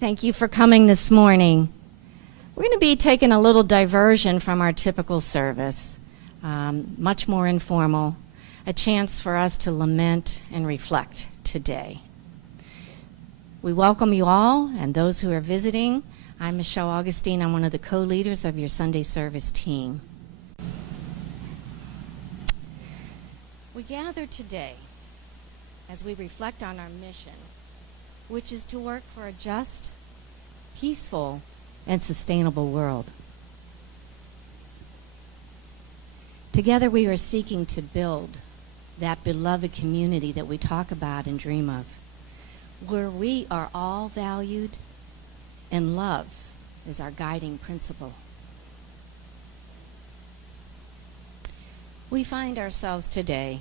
Thank you for coming this morning. We're going to be taking a little diversion from our typical service, much more informal, a chance for us to lament and reflect today. We welcome you all and those who are visiting. I'm Michelle Augustine. I'm one of the co-leaders of your Sunday service team. We gather today as we reflect on our mission, which is to work for a just, peaceful, and sustainable world. Together we are seeking to build that beloved community that we talk about and dream of, where we are all valued and love is our guiding principle. We find ourselves today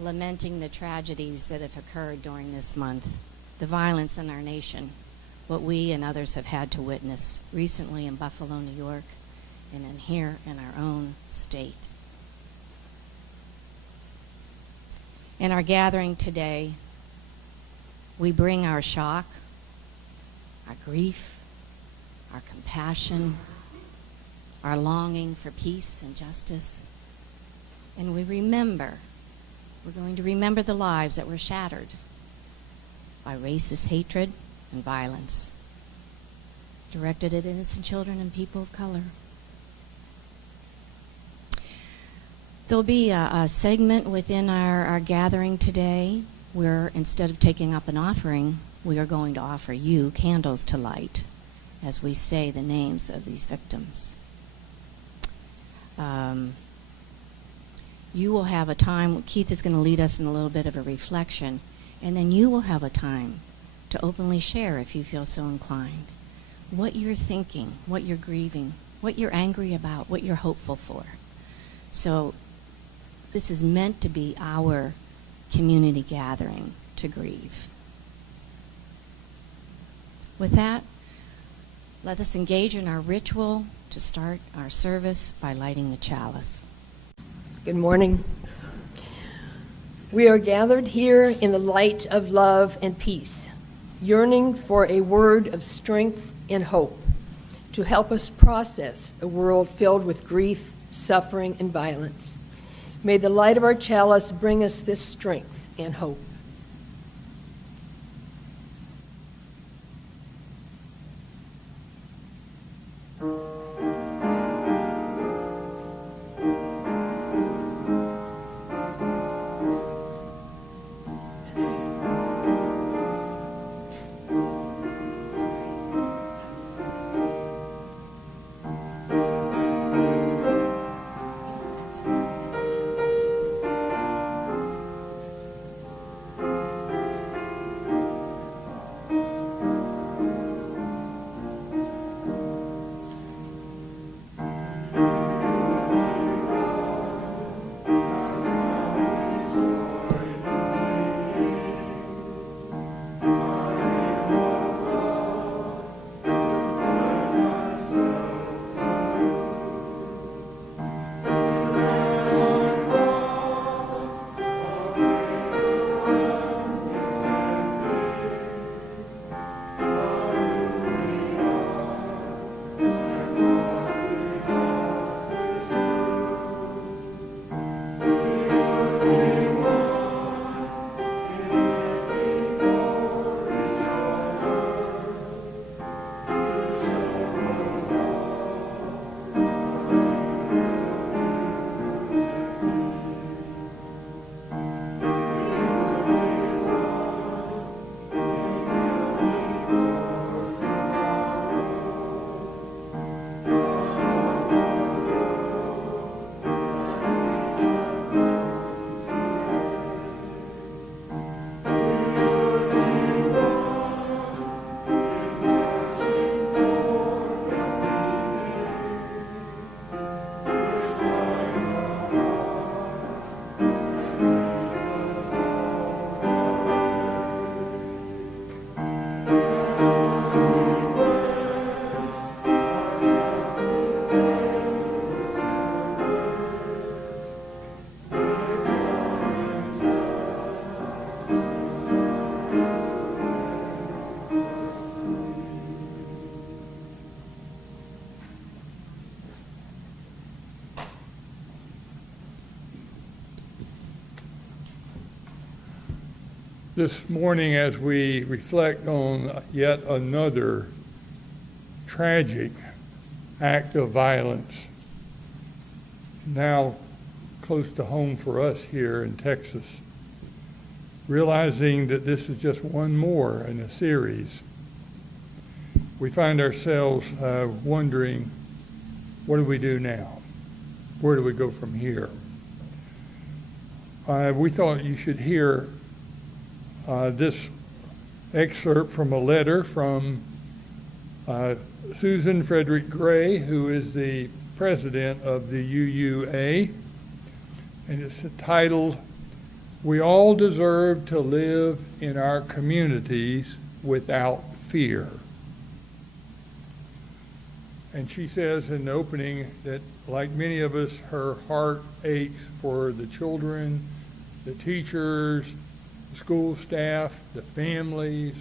lamenting the tragedies that have occurred during this month, the violence in our nation, what we and others have had to witness recently in Buffalo, New York, and in here in our own state. In our gathering today, we bring our shock, our grief, our compassion, our longing for peace and justice, and we're going to remember the lives that were shattered by racist hatred and violence directed at innocent children and people of color. There'll be a segment within our gathering today where instead of taking up an offering, we are going to offer you candles to light as we say the names of these victims. You will have a time, Keith is going to lead us in a little bit of a reflection, and then you will have a time to openly share, if you feel so inclined, what you're thinking, what you're grieving, what you're angry about, what you're hopeful for. So this is meant to be our community gathering to grieve. With that, let us engage in our ritual to start our service by lighting the chalice. Good morning. We are gathered here in the light of love and peace, yearning for a word of strength and hope to help us process a world filled with grief, suffering, and violence. May the light of our chalice bring us this strength and hope. This morning, as we reflect on yet another tragic act of violence, now close to home for us here in Texas, realizing that this is just one more in a series, we find ourselves wondering, what do we do now? Where do we go from here? We thought you should hear this excerpt from a letter from Susan Frederick Gray, who is the president of the UUA, and it's titled, "We All Deserve to Live in Our Communities Without Fear." And she says in the opening that, like many of us, her heart aches for the children, the teachers, the school staff, the families,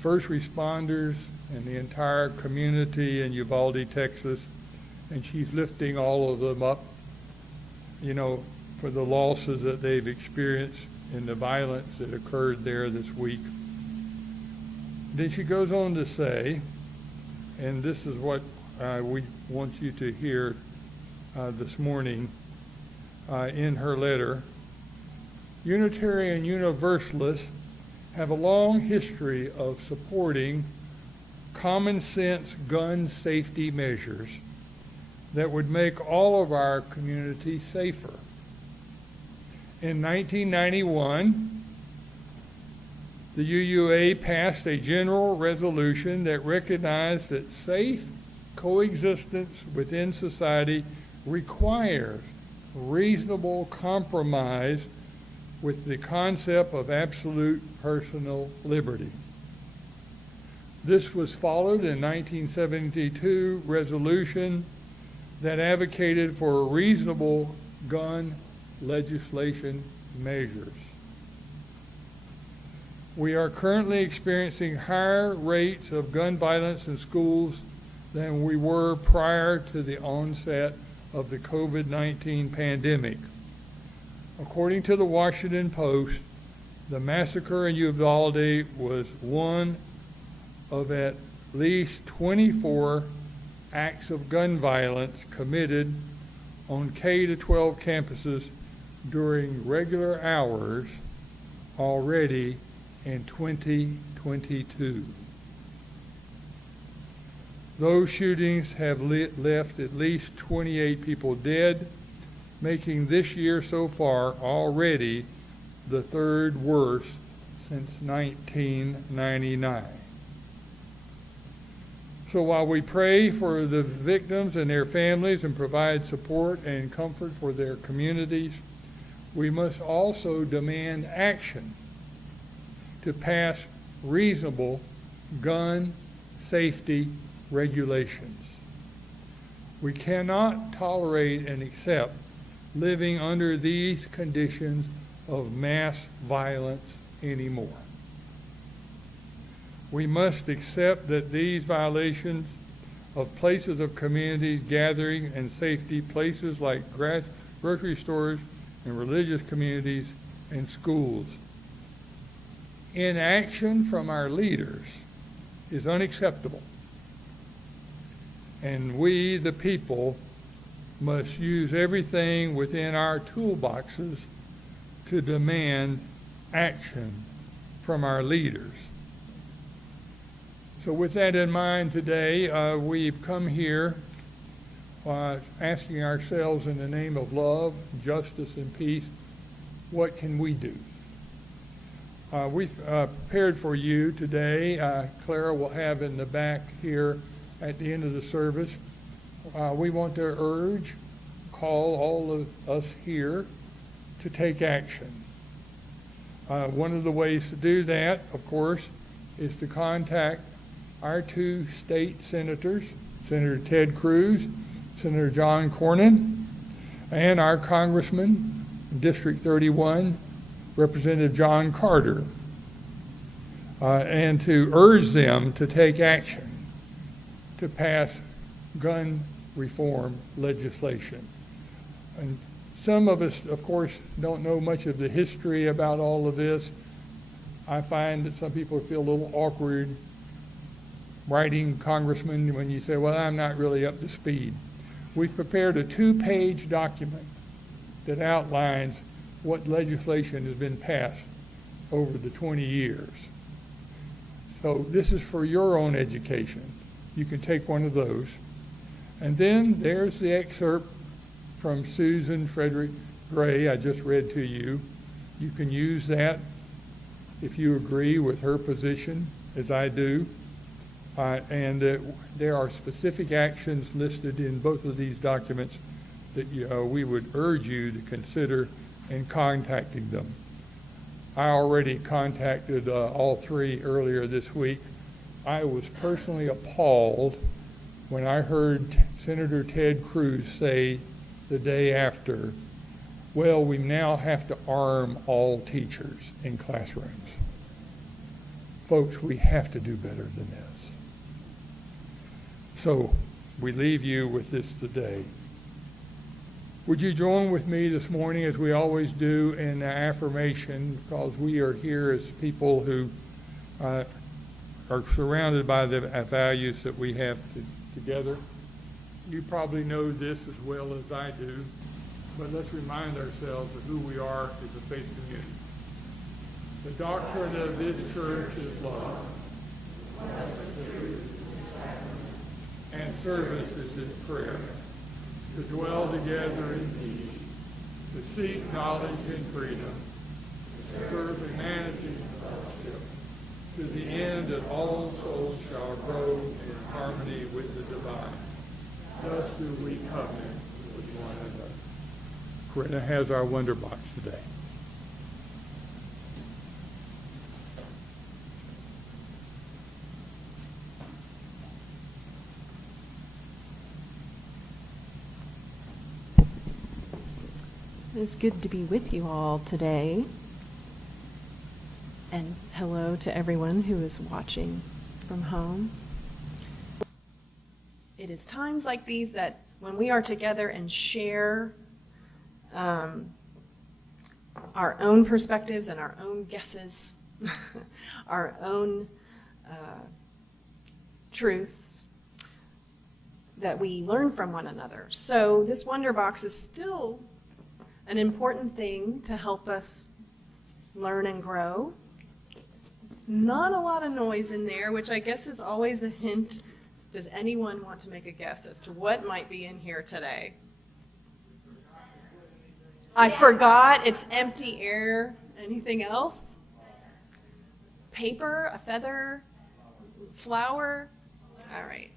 first responders, and the entire community in Uvalde, Texas. And she's lifting all of them up, for the losses that they've experienced and the violence that occurred there this week. Then she goes on to say, and this is what we want you to hear this morning in her letter. Unitarian Universalists have a long history of supporting common sense gun safety measures that would make all of our communities safer. In 1991, the UUA passed a general resolution that recognized that safe coexistence within society requires reasonable compromise with the concept of absolute personal liberty. This was followed in 1972 resolution that advocated for reasonable gun legislation measures. We are currently experiencing higher rates of gun violence in schools than we were prior to the onset of the COVID-19 pandemic. According to the Washington Post, the massacre in Uvalde was one of at least 24 acts of gun violence committed on K-12 campuses during regular hours already in 2022. Those shootings have left at least 28 people dead, making this year so far already the third worst since 1999. So while we pray for the victims and their families and provide support and comfort for their communities, we must also demand action to pass reasonable gun safety regulations. We cannot tolerate and accept living under these conditions of mass violence anymore. We must accept that these violations of places of community gathering and safety, places like grocery stores and religious communities and schools, inaction from our leaders is unacceptable. And we, the people, must use everything within our toolboxes to demand action from our leaders. So with that in mind today, we've come here asking ourselves in the name of love, justice, and peace, what can we do? We've prepared for you today. Clara will have in the back here at the end of the service. We want to call all of us here to take action. One of the ways to do that, of course, is to contact our two state senators, Senator Ted Cruz, Senator John Cornyn, and our Congressman, District 31, Representative John Carter, and to urge them to take action to pass gun reform legislation. And some of us, of course, don't know much of the history about all of this, I find that some people feel a little awkward writing congressman when you say, well, I'm not really up to speed. We've prepared a 2-page document that outlines what legislation has been passed over the 20 years. So this is for your own education. You can take one of those. And then there's the excerpt from Susan Frederick Gray I just read to you. You can use that if you agree with her position, as I do. There are specific actions listed in both of these documents that we would urge you to consider in contacting them. I already contacted all three earlier this week. I was personally appalled when I heard Senator Ted Cruz say the day after, well, we now have to arm all teachers in classrooms. Folks, we have to do better than this. So we leave you with this today. Would you join with me this morning, as we always do, in the affirmation, because we are here as people who are surrounded by the values that we have together. You probably know this as well as I do, but let's remind ourselves of who we are as a faith community. The doctrine of this church is love, and service is in prayer, to dwell together in peace, to seek knowledge and freedom, to serve humanity and fellowship, to the end that all souls shall grow in harmony with the divine. Thus do we covenant with one another. Corinna has our wonder box today. It's good to be with you all today. And hello to everyone who is watching from home. It is times like these that when we are together and share our own perspectives and our own guesses, our own truths, that we learn from one another. So this Wonder Box is still an important thing to help us learn and grow. It's not a lot of noise in there, which I guess is always a hint. Does anyone want to make a guess as to what might be in here today? I forgot. It's empty air. Anything else? Paper, a feather, flower. All right.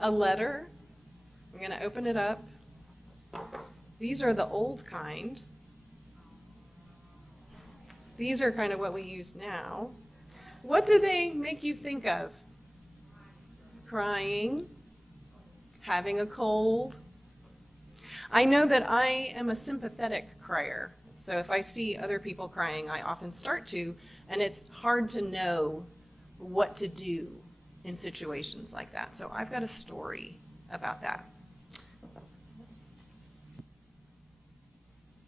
A letter. I'm going to open it up. These are the old kind. These are kind of what we use now. What do they make you think of? Crying, having a cold. I know that I am a sympathetic crier. So if I see other people crying, I often start to, and it's hard to know what to do in situations like that. So I've got a story about that.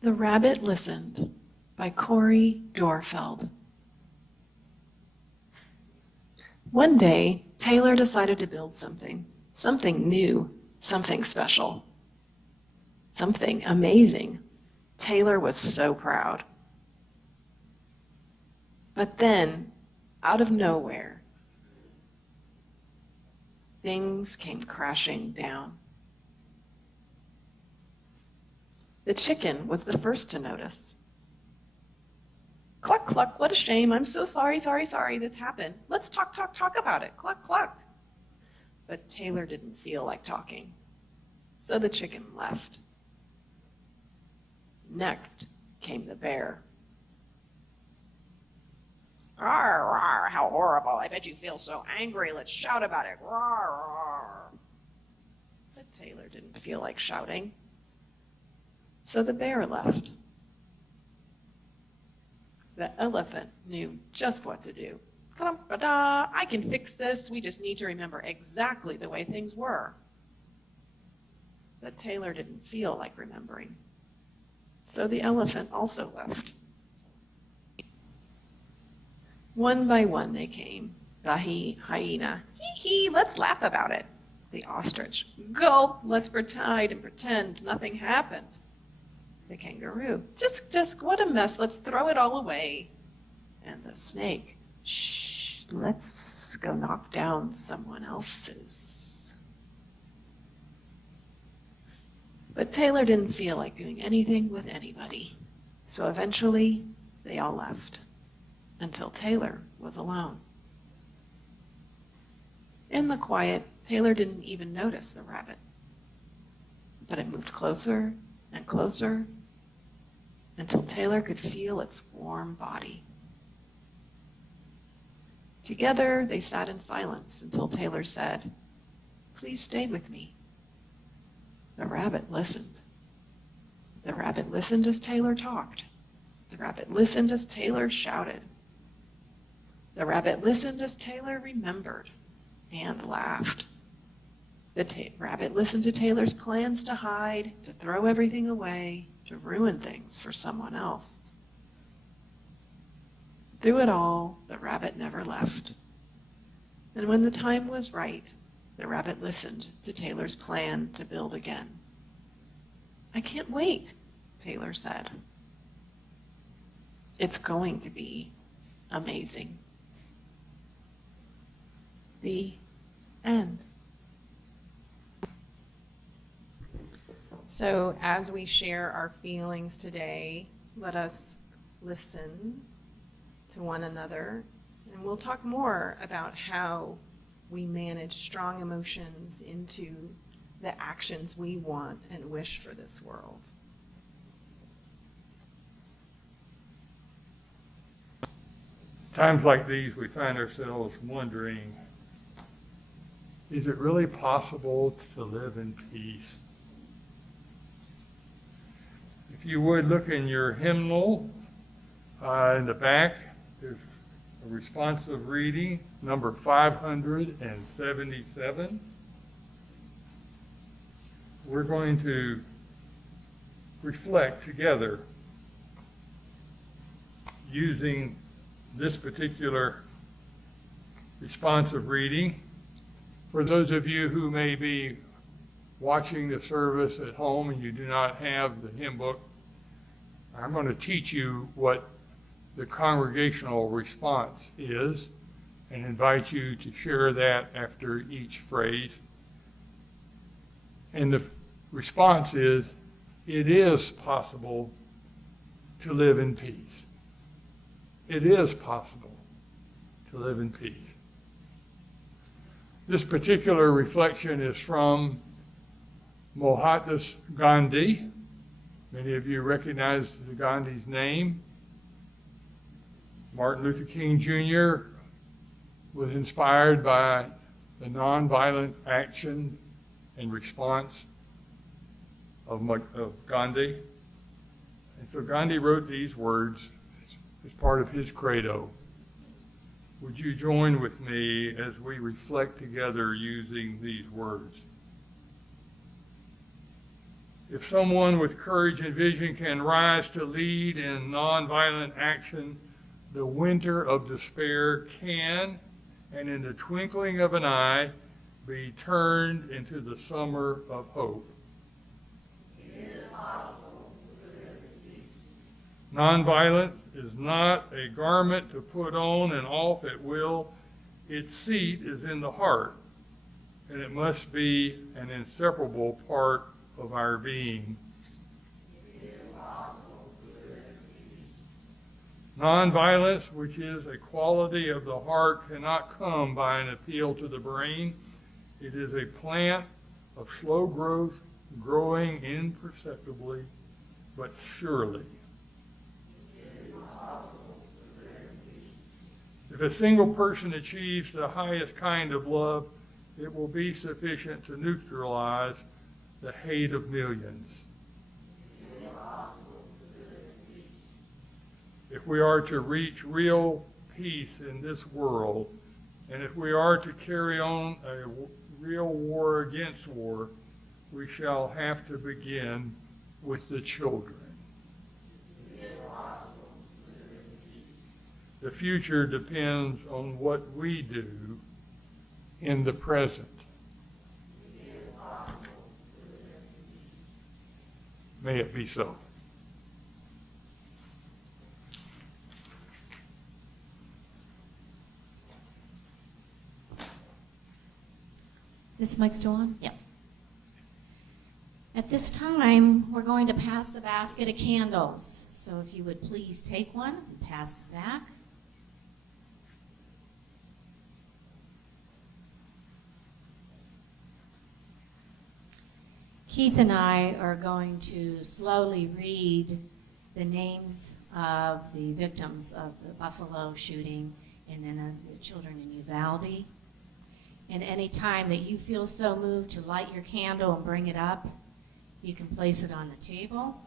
The Rabbit Listened by Corey Dorfeld. One day, Taylor decided to build something new, something special, something amazing. Taylor was so proud. But then, out of nowhere, things came crashing down. The chicken was the first to notice. Cluck, cluck, what a shame. I'm so sorry this happened. Let's talk about it. Cluck, cluck. But Taylor didn't feel like talking, so the chicken left. Next came the bear. Rawr, rawr, how horrible. I bet you feel so angry. Let's shout about it. Rawr, rawr. But Taylor didn't feel like shouting, so the bear left. The elephant knew just what to do. Ta-da, I can fix this. We just need to remember exactly the way things were. But Taylor didn't feel like remembering, so the elephant also left. One by one they came. The hyena, hee, let's laugh about it. The ostrich, gulp, let's hide and pretend nothing happened. The kangaroo, just what a mess, let's throw it all away. And the snake, shh, let's go knock down someone else's. But Taylor didn't feel like doing anything with anybody. So eventually, they all left, until Taylor was alone. In the quiet, Taylor didn't even notice the rabbit. But it moved closer and closer until Taylor could feel its warm body. Together, they sat in silence until Taylor said, "Please stay with me." The rabbit listened. The rabbit listened as Taylor talked. The rabbit listened as Taylor shouted. The rabbit listened as Taylor remembered and laughed. The rabbit listened to Taylor's plans to hide, to throw everything away, to ruin things for someone else. Through it all, the rabbit never left. And when the time was right, the rabbit listened to Taylor's plan to build again. "I can't wait," Taylor said. "It's going to be amazing." The end. So as we share our feelings today, let us listen to one another, and we'll talk more about how we manage strong emotions into the actions we want and wish for this world. Times like these, we find ourselves wondering, is it really possible to live in peace? If you would look in your hymnal, in the back, there's a responsive reading, number 577. We're going to reflect together using this particular responsive reading. For those of you who may be watching the service at home and you do not have the hymn book, I'm going to teach you what the congregational response is and invite you to share that after each phrase. And the response is, it is possible to live in peace. It is possible to live in peace. This particular reflection is from Mahatma Gandhi. Many of you recognize Gandhi's name. Martin Luther King Jr. was inspired by the nonviolent action and response of Gandhi. And so Gandhi wrote these words as part of his credo. Would you join with me as we reflect together using these words? If someone with courage and vision can rise to lead in nonviolent action, the winter of despair can, and in the twinkling of an eye, be turned into the summer of hope. It is possible to live in peace. Nonviolence is not a garment to put on and off at will. Its seat is in the heart, and it must be an inseparable part of our being. It is possible to live in peace. Nonviolence, which is a quality of the heart, cannot come by an appeal to the brain. It is a plant of slow growth, growing imperceptibly, but surely. It is possible to live in peace. If a single person achieves the highest kind of love, it will be sufficient to neutralize the hate of millions. It is possible to live in peace. If we are to reach real peace in this world, and if we are to carry on a real war against war, we shall have to begin with the children. It is possible to live in peace. The future depends on what we do in the present. May it be so. This mic's still on? Yeah. At this time, we're going to pass the basket of candles. So if you would please take one and pass it back. Keith and I are going to slowly read the names of the victims of the Buffalo shooting and then of the children in Uvalde. And any time that you feel so moved to light your candle and bring it up, you can place it on the table.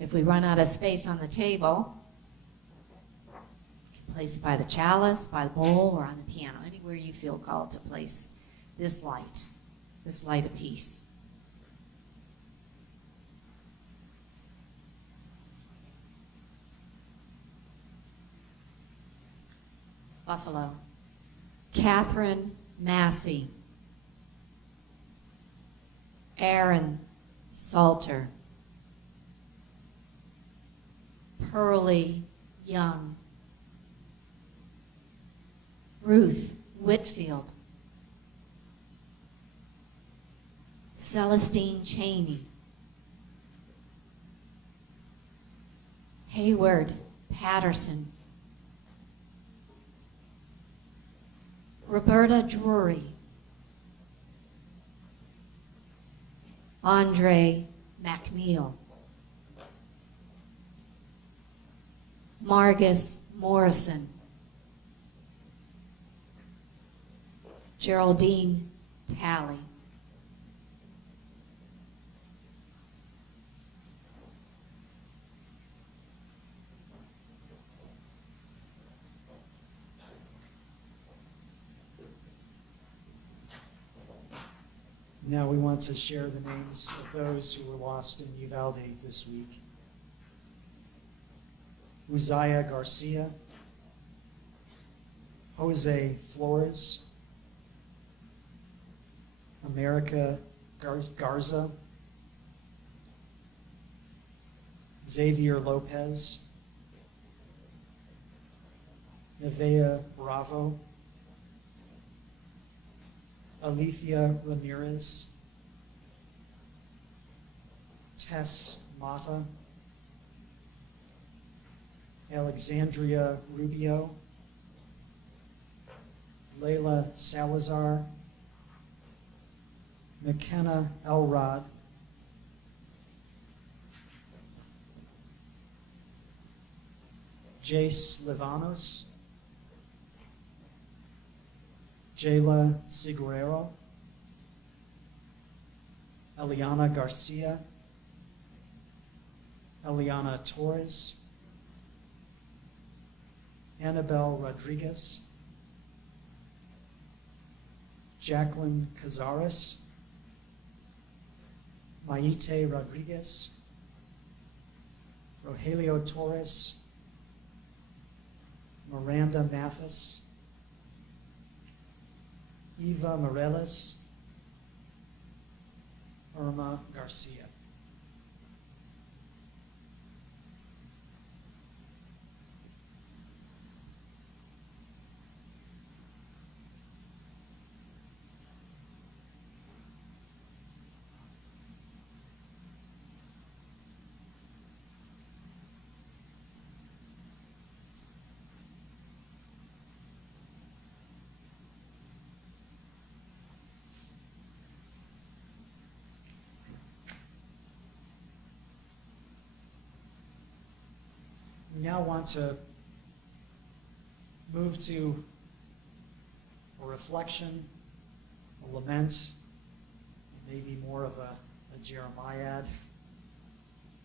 If we run out of space on the table, you can place it by the chalice, by the bowl, or on the piano, anywhere you feel called to place this light of peace. Buffalo. Catherine Massey. Aaron Salter. Pearlie Young. Ruth Whitfield. Celestine Cheney. Hayward Patterson. Roberta Drury. Andre McNeil. Margus Morrison. Geraldine Talley. Now we want to share the names of those who were lost in Uvalde this week. Uzziah Garcia, Jose Flores, America Garza, Xavier Lopez, Nevea Bravo, Alethea Ramirez, Tess Mata, Alexandria Rubio, Layla Salazar, McKenna Elrod, Jace Livanos, Jayla Siguero, Eliana Garcia, Eliana Torres, Annabelle Rodriguez, Jacqueline Cazares, Maite Rodriguez, Rogelio Torres, Miranda Mathis, Eva Moreles, Irma Garcia. We now want to move to a reflection, a lament, maybe more of a Jeremiad,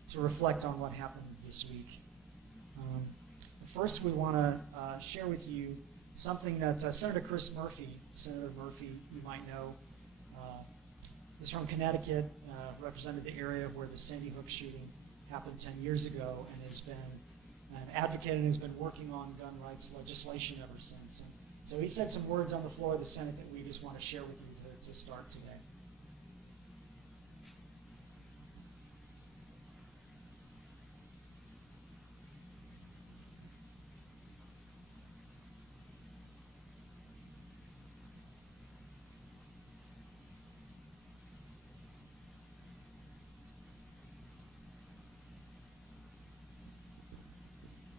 to reflect on what happened this week. First, we want to share with you something that Senator Senator Murphy, you might know, is from Connecticut, represented the area where the Sandy Hook shooting happened 10 years ago, and has been an advocate and has been working on gun rights legislation ever since. And so he said some words on the floor of the Senate that we just want to share with you to start today.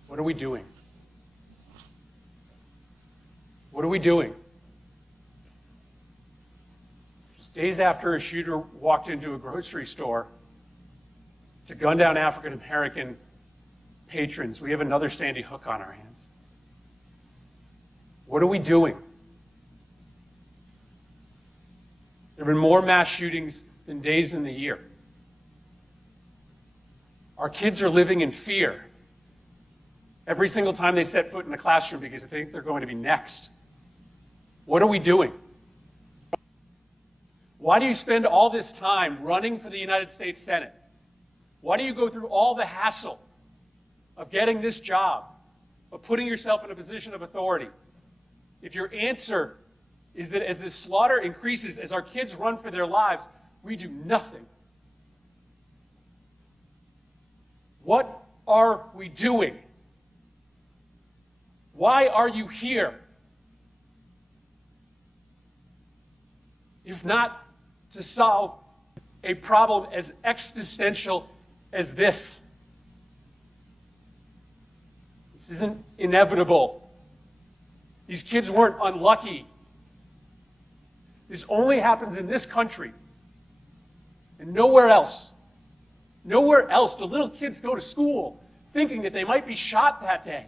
What are we doing? What are we doing? Just days after a shooter walked into a grocery store to gun down African American patrons, we have another Sandy Hook on our hands. What are we doing? There have been more mass shootings than days in the year. Our kids are living in fear every single time they set foot in a classroom because they think they're going to be next. What are we doing? Why do you spend all this time running for the United States Senate? Why do you go through all the hassle of getting this job, of putting yourself in a position of authority? If your answer is that as this slaughter increases, as our kids run for their lives, we do nothing. What are we doing? Why are you here? If not to solve a problem as existential as this. This isn't inevitable. These kids weren't unlucky. This only happens in this country and nowhere else. Nowhere else do little kids go to school thinking that they might be shot that day.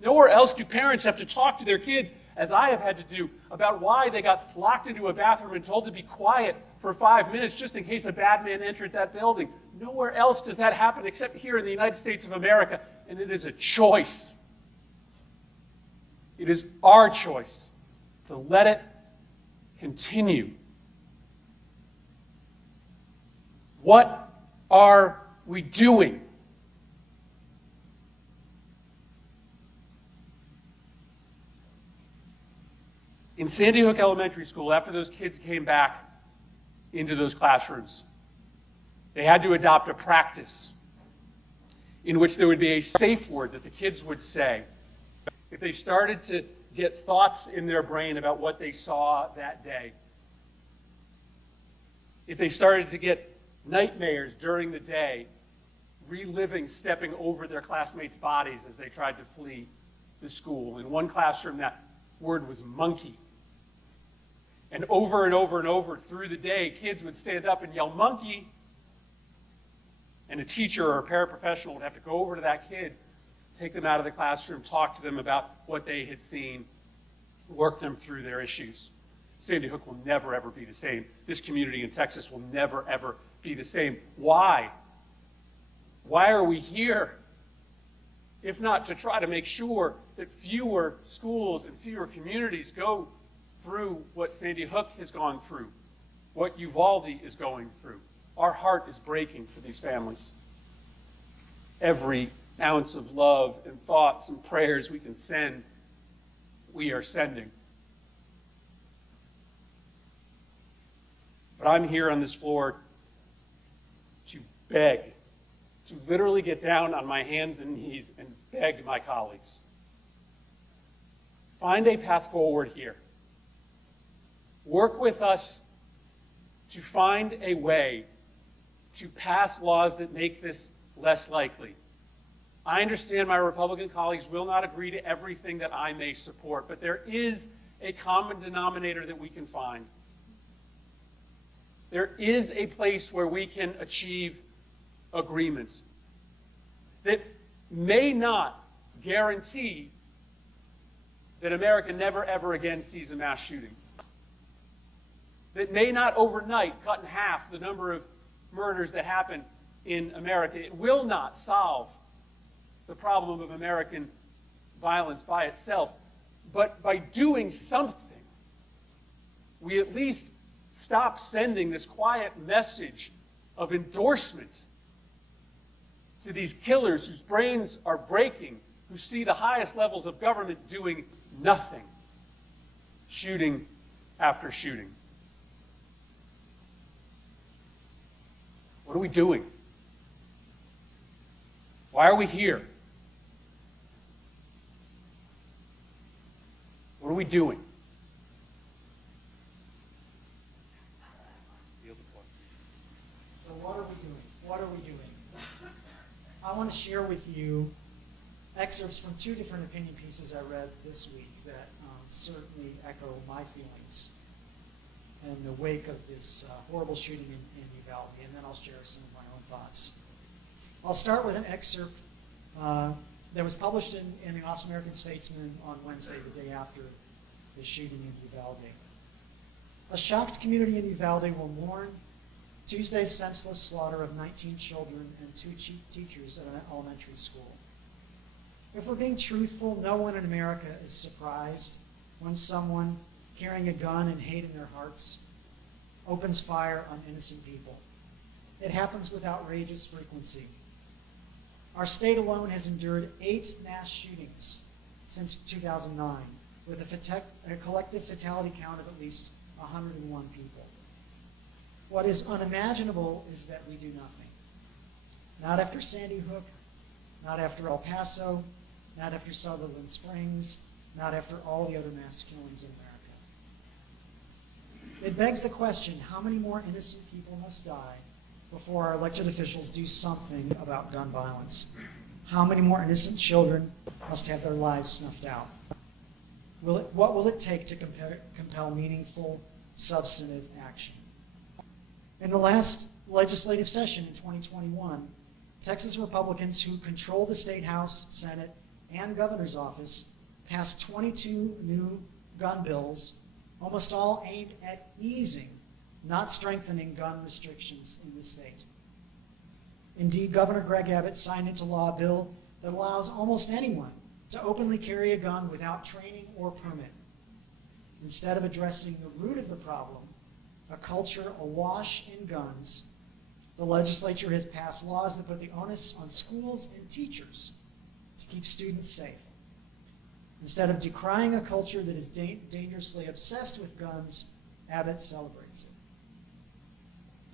Nowhere else do parents have to talk to their kids, as I have had to do, about why they got locked into a bathroom and told to be quiet for 5 minutes just in case a bad man entered that building. Nowhere else does that happen except here in the United States of America, and it is a choice. It is our choice to let it continue. What are we doing? In Sandy Hook Elementary School, after those kids came back into those classrooms, they had to adopt a practice in which there would be a safe word that the kids would say if they started to get thoughts in their brain about what they saw that day. If they started to get nightmares during the day, reliving stepping over their classmates' bodies as they tried to flee the school. In one classroom, that word was monkey. And over and over and over through the day, kids would stand up and yell, "Monkey!" And a teacher or a paraprofessional would have to go over to that kid, take them out of the classroom, talk to them about what they had seen, work them through their issues. Sandy Hook will never, ever be the same. This community in Texas will never, ever be the same. Why? Why are we here? If not to try to make sure that fewer schools and fewer communities go through what Sandy Hook has gone through, what Uvalde is going through. Our heart is breaking for these families. Every ounce of love and thoughts and prayers we can send, we are sending. But I'm here on this floor to beg, to literally get down on my hands and knees and beg my colleagues. Find a path forward here. Work with us to find a way to pass laws that make this less likely. I understand my Republican colleagues will not agree to everything that I may support, but there is a common denominator that we can find. There is a place where we can achieve agreements that may not guarantee that America never, ever again sees a mass shooting. That may not overnight cut in half the number of murders that happen in America. It will not solve the problem of American violence by itself. But by doing something, we at least stop sending this quiet message of endorsement to these killers whose brains are breaking, who see the highest levels of government doing nothing, shooting after shooting. What are we doing? Why are we here? What are we doing? So what are we doing? What are we doing? I want to share with you excerpts from two different opinion pieces I read this week that certainly echo my feelings in the wake of this horrible shooting in Uvalde, and then I'll share some of my own thoughts. I'll start with an excerpt that was published in the Austin American Statesman on Wednesday, the day after the shooting in Uvalde. A shocked community in Uvalde will mourn Tuesday's senseless slaughter of 19 children and 2 teachers at an elementary school. If we're being truthful, no one in America is surprised when someone carrying a gun and hate in their hearts opens fire on innocent people. It happens with outrageous frequency. Our state alone has endured 8 mass shootings since 2009, with a collective fatality count of at least 101 people. What is unimaginable is that we do nothing. Not after Sandy Hook, not after El Paso, not after Sutherland Springs, not after all the other mass killings in America. It begs the question, how many more innocent people must die before our elected officials do something about gun violence? How many more innocent children must have their lives snuffed out? What will it take to compel meaningful, substantive action? In the last legislative session in 2021, Texas Republicans who control the State House, Senate, and Governor's office passed 22 new gun bills, almost all aimed at easing, not strengthening, gun restrictions in the state. Indeed, Governor Greg Abbott signed into law a bill that allows almost anyone to openly carry a gun without training or permit. Instead of addressing the root of the problem, a culture awash in guns, the legislature has passed laws that put the onus on schools and teachers to keep students safe. Instead of decrying a culture that is dangerously obsessed with guns, Abbott celebrates it.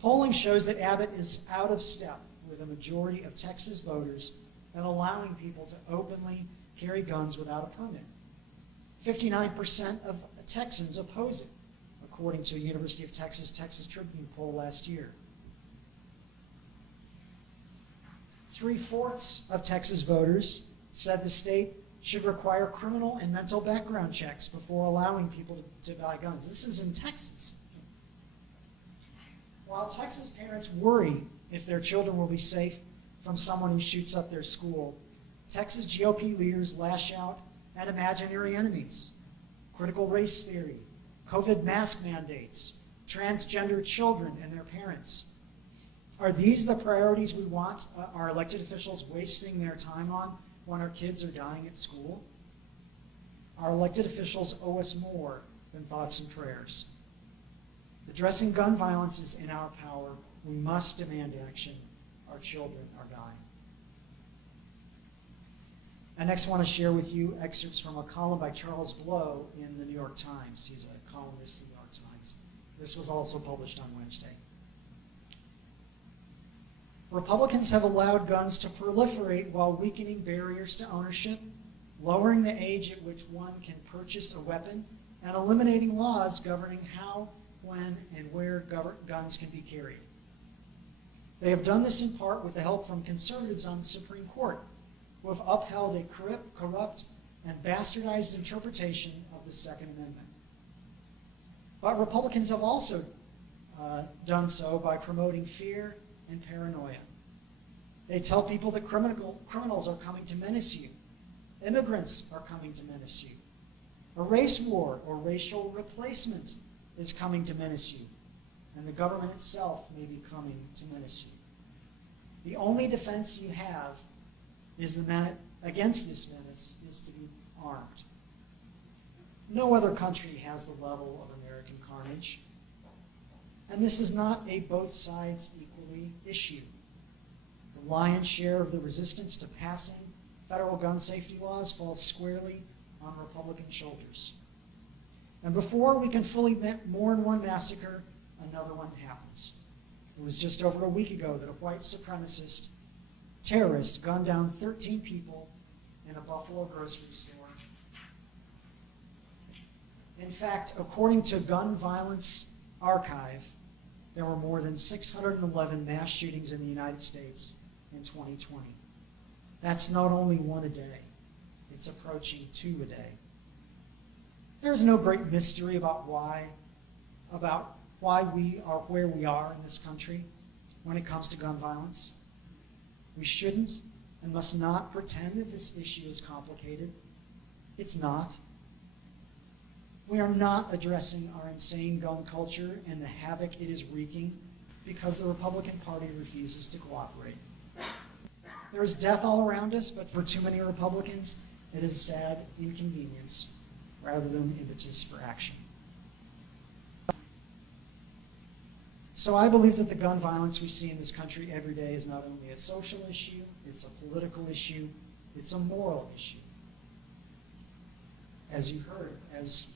Polling shows that Abbott is out of step with a majority of Texas voters in allowing people to openly carry guns without a permit. 59% of Texans oppose it, according to a University of Texas Tribune poll last year. 3/4 of Texas voters said the state should require criminal and mental background checks before allowing people to buy guns. This is in Texas. While Texas parents worry if their children will be safe from someone who shoots up their school, Texas GOP leaders lash out at imaginary enemies: critical race theory, COVID mask mandates, transgender children and their parents. Are these the priorities we want our elected officials wasting their time on when our kids are dying at school? Our elected officials owe us more than thoughts and prayers. Addressing gun violence is in our power. We must demand action. Our children are dying. I next want to share with you excerpts from a column by Charles Blow in the New York Times. He's a columnist in the New York Times. This was also published on Wednesday. Republicans have allowed guns to proliferate while weakening barriers to ownership, lowering the age at which one can purchase a weapon, and eliminating laws governing how, when, and where guns can be carried. They have done this in part with the help from conservatives on the Supreme Court, who have upheld a corrupt and bastardized interpretation of the Second Amendment. But Republicans have also done so by promoting fear and paranoia. They tell people that criminals are coming to menace you. Immigrants are coming to menace you. A race war or racial replacement is coming to menace you. And the government itself may be coming to menace you. The only defense you have is against this menace is to be armed. No other country has the level of American carnage. And this is not a both sides equally issue. The The lion's share of the resistance to passing federal gun safety laws falls squarely on Republican shoulders. And before we can fully mourn one massacre, another one happens. It was just over a week ago that a white supremacist terrorist gunned down 13 people in a Buffalo grocery store. In fact, according to Gun Violence Archive, there were more than 611 mass shootings in the United States in 2020. That's not only one a day, it's approaching 2 a day. There's no great mystery about why we are where we are in this country when it comes to gun violence. We shouldn't and must not pretend that this issue is complicated. It's not. We are not addressing our insane gun culture and the havoc it is wreaking because the Republican Party refuses to cooperate. There is death all around us, but for too many Republicans, it is sad inconvenience rather than impetus for action. So I believe that the gun violence we see in this country every day is not only a social issue, it's a political issue, it's a moral issue. As you heard, as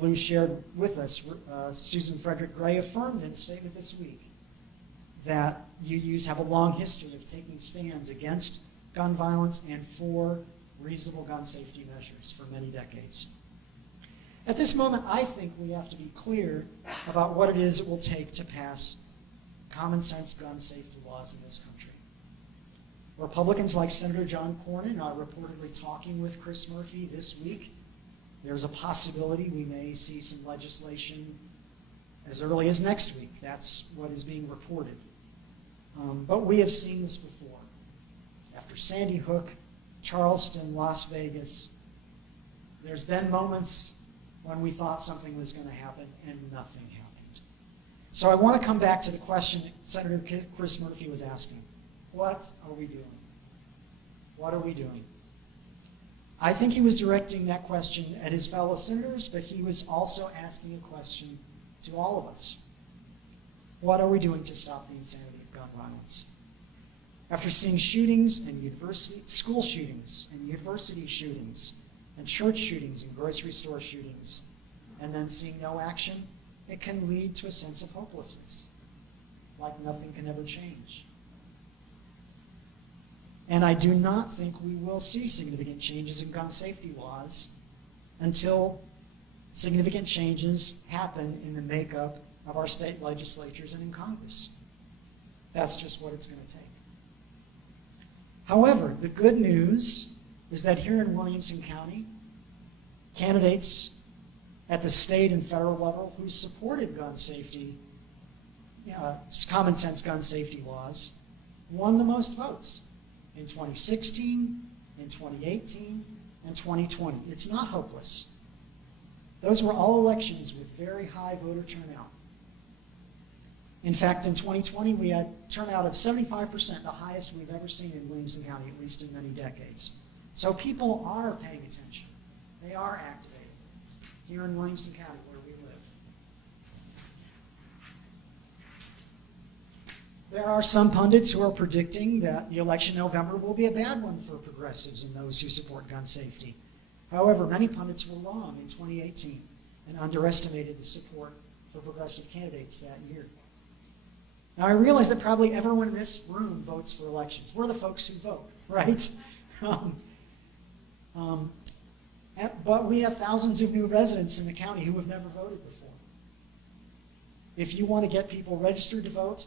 Lou shared with us, Susan Frederick Gray affirmed in a statement this week that UUs have a long history of taking stands against gun violence and for reasonable gun safety measures for many decades. At this moment, I think we have to be clear about what it is it will take to pass common sense gun safety laws in this country. Republicans like Senator John Cornyn are reportedly talking with Chris Murphy this week. There's a possibility we may see some legislation as early as next week. That's what is being reported. But we have seen this before. After Sandy Hook, Charleston, Las Vegas, there's been moments when we thought something was going to happen and nothing happened. So I want to come back to the question that Senator Chris Murphy was asking. What are we doing? What are we doing? I think he was directing that question at his fellow senators, but he was also asking a question to all of us. What are we doing to stop the insanity of gun violence? After seeing shootings and school shootings and university shootings and church shootings and grocery store shootings, and then seeing no action, it can lead to a sense of hopelessness, like nothing can ever change. And I do not think we will see significant changes in gun safety laws until significant changes happen in the makeup of our state legislatures and in Congress. That's just what it's going to take. However, the good news is that here in Williamson County, candidates at the state and federal level who supported gun safety, common sense gun safety laws, won the most votes in 2016, in 2018, and 2020. It's not hopeless. Those were all elections with very high voter turnout. In fact, in 2020, we had turnout of 75%, the highest we've ever seen in Williamson County, at least in many decades. So people are paying attention. They are activated here in Williamson County where we live. There are some pundits who are predicting that the election in November will be a bad one for progressives and those who support gun safety. However, many pundits were wrong in 2018 and underestimated the support for progressive candidates that year. Now, I realize that probably everyone in this room votes for elections. We're the folks who vote, right? But we have thousands of new residents in the county who have never voted before. If you want to get people registered to vote,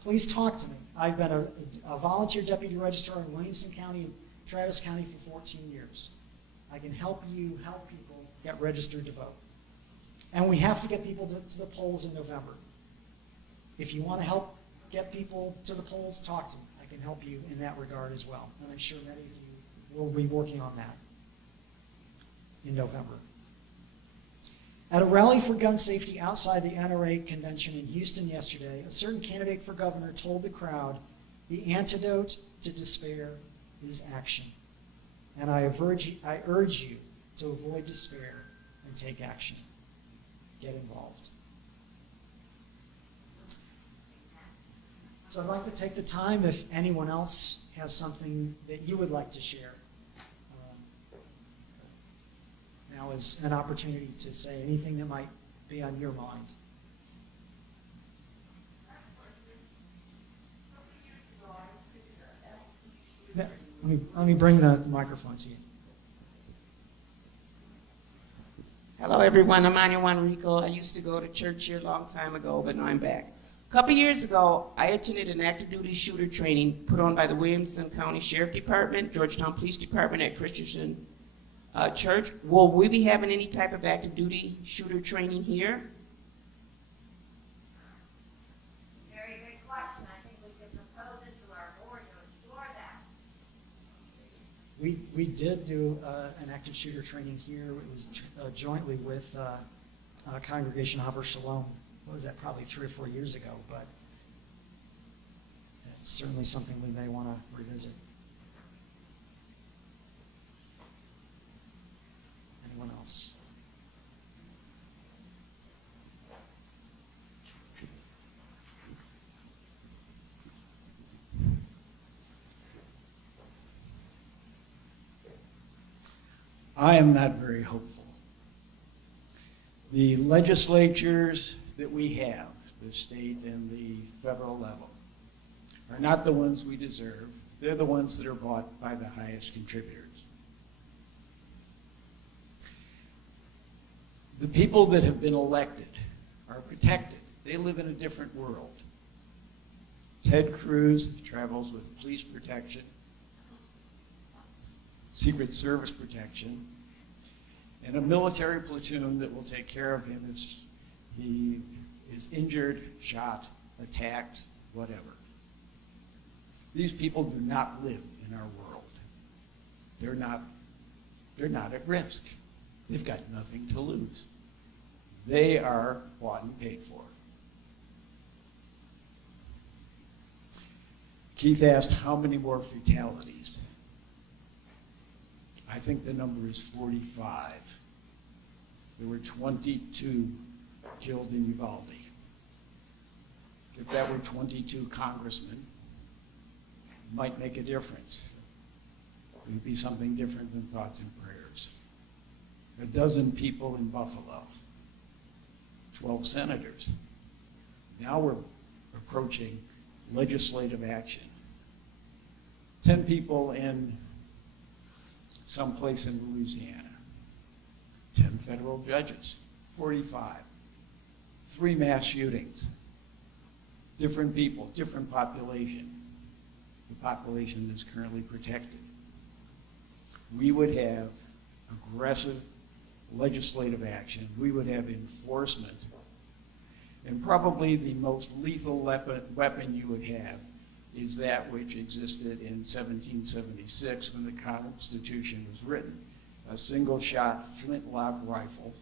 please talk to me. I've been a volunteer deputy registrar in Williamson County and Travis County for 14 years. I can help you help people get registered to vote. And we have to get people to the polls in November. If you want to help get people to the polls, talk to me. I can help you in that regard as well. And I'm sure many of you will be working on that in November. At a rally for gun safety outside the NRA convention in Houston yesterday, a certain candidate for governor told the crowd, the antidote to despair is action. And I urge you to avoid despair and take action. Get involved. So I'd like to take the time if anyone else has something that you would like to share. Now is an opportunity to say anything that might be on your mind. Let me bring the microphone to you. Hello, everyone. I'm Anya Juanrico. I used to go to church here a long time ago, but now I'm back. A couple years ago, I attended an active duty shooter training put on by the Williamson County Sheriff Department, Georgetown Police Department at Christensen Church. Will we be having any type of active duty shooter training here? Very good question. I think we could propose it to our board to explore that. We did do an active shooter training here. It was jointly with Congregation Haver Shalom. What was that, probably 3 or 4 years ago, but it's certainly something we may want to revisit. Anyone else? I am not very hopeful. The legislatures that we have, the state and the federal level, are not the ones we deserve. They're the ones that are bought by the highest contributors. The people that have been elected are protected. They live in a different world. Ted Cruz travels with police protection, Secret Service protection, and a military platoon that will take care of him if he is injured, shot, attacked, whatever. These people do not live in our world. They're not at risk. They've got nothing to lose. They are bought and paid for. Keith asked how many more fatalities. I think the number is 45. There were 22 killed in Uvalde. If that were 22 congressmen, it might make a difference. It would be something different than thoughts and prayers. A dozen people in Buffalo, 12 senators. Now we're approaching legislative action. 10 people in someplace in Louisiana. 10 federal judges, 45. 3 mass shootings. Different people, different population. The population that's currently protected. We would have aggressive legislative action. We would have enforcement. And probably the most lethal weapon you would have is that which existed in 1776 when the Constitution was written. A single-shot flintlock rifle.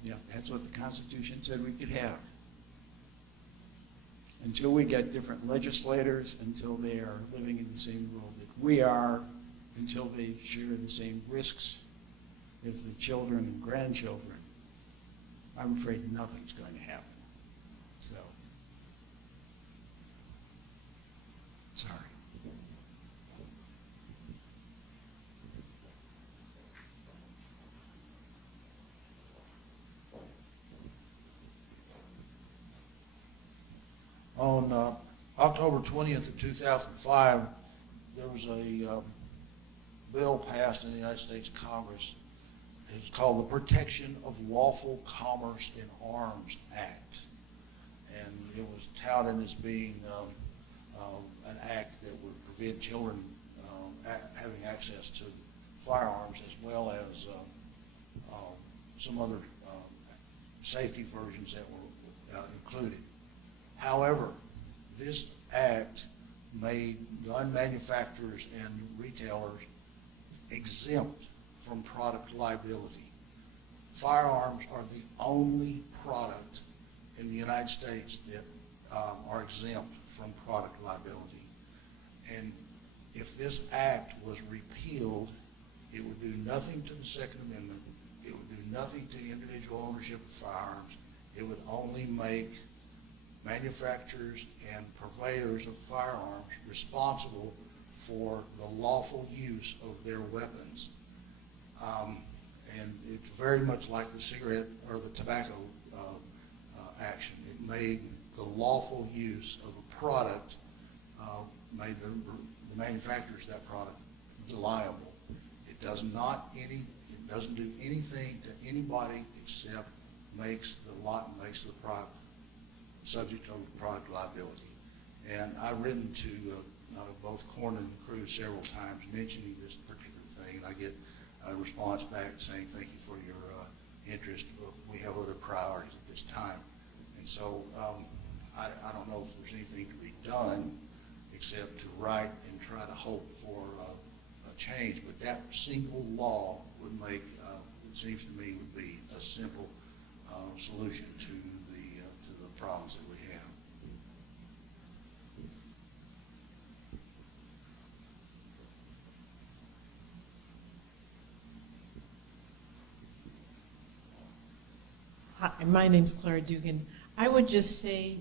Yeah, that's what the Constitution said we could have. Until we get different legislators, until they are living in the same world that we are, until they share the same risks as the children and grandchildren, I'm afraid nothing's going to happen. So, sorry. On October 20th of 2005, there was a bill passed in the United States Congress. It's called the Protection of Lawful Commerce in Arms Act. And it was touted as being an act that would prevent children having access to firearms, as well as some other safety versions that were included. However, this act made gun manufacturers and retailers exempt from product liability. Firearms are the only product in the United States that are exempt from product liability. And if this act was repealed, it would do nothing to the Second Amendment. It would do nothing to individual ownership of firearms. It would only make manufacturers and purveyors of firearms responsible for the lawful use of their weapons. And it's very much like the cigarette or the tobacco action. It made the lawful use of a product, made the manufacturers of that product liable. It doesn't do anything to anybody except makes the product subject to product liability. And I've written to both Cornyn and Cruz several times mentioning this particular thing, and I get a response back saying thank you for your interest, but we have other priorities at this time. And so I don't know if there's anything to be done except to write and try to hope for a change, but that single law would make, it seems to me, would be a simple solution to the problems that we have. Hi, my name's Clara Dugan. I would just say,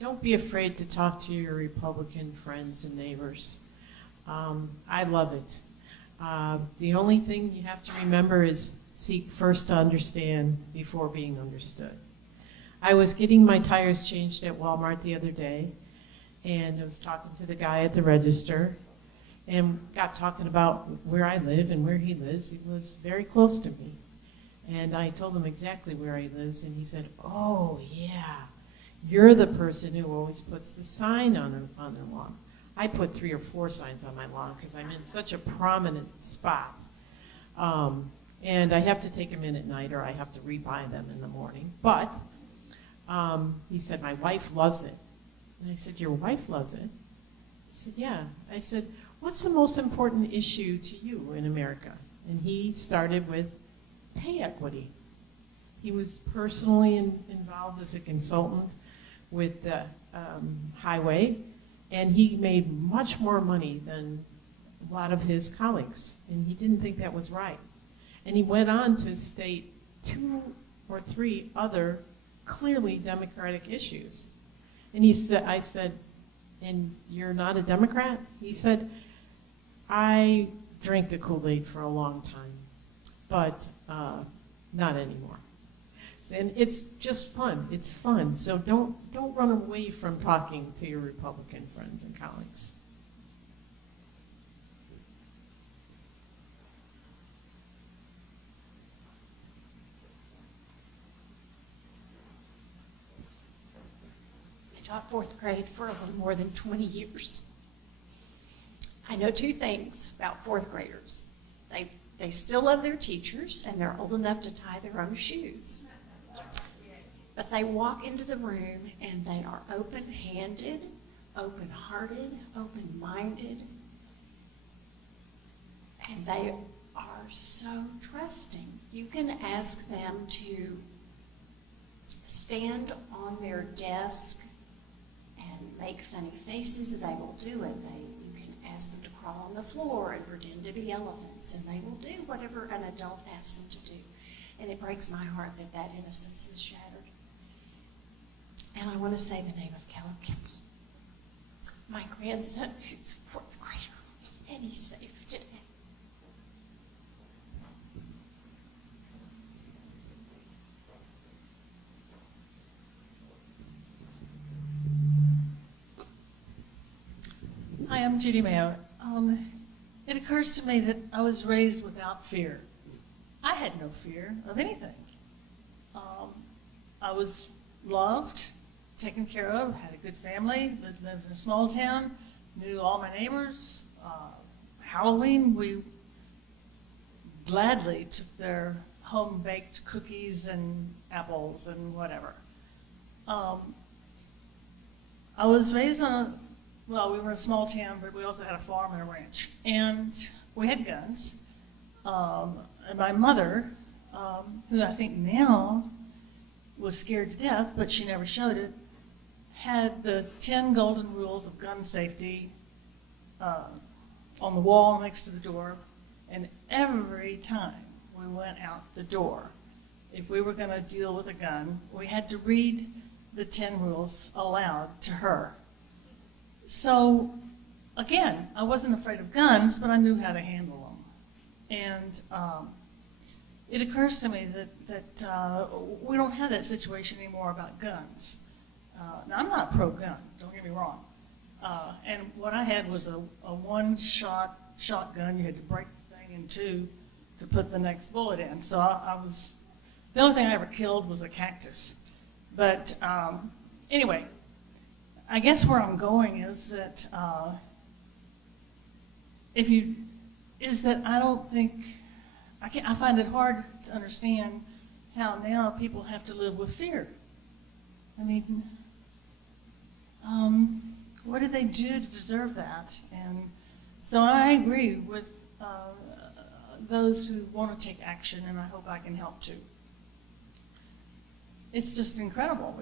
don't be afraid to talk to your Republican friends and neighbors. I love it. The only thing you have to remember is seek first to understand before being understood. I was getting my tires changed at Walmart the other day, and I was talking to the guy at the register, and got talking about where I live and where he lives. He lives very close to me. And I told him exactly where he lives, and he said, oh, yeah, you're the person who always puts the sign on their lawn. I put 3 or 4 signs on my lawn because I'm in such a prominent spot. And I have to take them in at night, or I have to rebuy them in the morning. But he said, my wife loves it. And I said, your wife loves it? He said, yeah. I said, what's the most important issue to you in America? And he started with pay equity. He was personally involved as a consultant with the highway, and he made much more money than a lot of his colleagues, and he didn't think that was right. And he went on to state 2 or 3 other clearly Democratic issues. And he said, I said, and you're not a Democrat? He said, I drank the Kool-Aid for a long time, but not anymore. And it's just fun. It's fun. So don't run away from talking to your Republican friends and colleagues. I taught 4th grade for a little more than 20 years. I know 2 things about 4th graders. They still love their teachers, and they're old enough to tie their own shoes. But they walk into the room, and they are open-handed, open-hearted, open-minded, and they are so trusting. You can ask them to stand on their desk and make funny faces, and they will do it. You can ask them to crawl on the floor and pretend to be elephants, and they will do whatever an adult asks them to do. And it breaks my heart that innocence is shattered. And I want to say the name of Caleb Kimball, my grandson, who's a 4th grader, and he's safe today. Hi, I'm Judy Mayo. It occurs to me that I was raised without fear. I had no fear of anything. I was loved, taken care of, had a good family, lived in a small town, knew all my neighbors. Halloween, we gladly took their home-baked cookies and apples and whatever. I was raised on we were in a small town, but we also had a farm and a ranch. And we had guns. And my mother, who I think now was scared to death, but she never showed it, had the 10 golden rules of gun safety on the wall next to the door. And every time we went out the door, if we were going to deal with a gun, we had to read the 10 rules aloud to her. So, again, I wasn't afraid of guns, but I knew how to handle them. And it occurs to me that we don't have that situation anymore about guns. Now, I'm not pro-gun, don't get me wrong. And what I had was a one-shot shotgun. You had to break the thing in two to put the next bullet in. So the only thing I ever killed was a cactus. But anyway, I guess where I'm going is that I don't think, I find it hard to understand how now people have to live with fear. I mean, what did they do to deserve that? And so I agree with those who want to take action, and I hope I can help too. It's just incredible.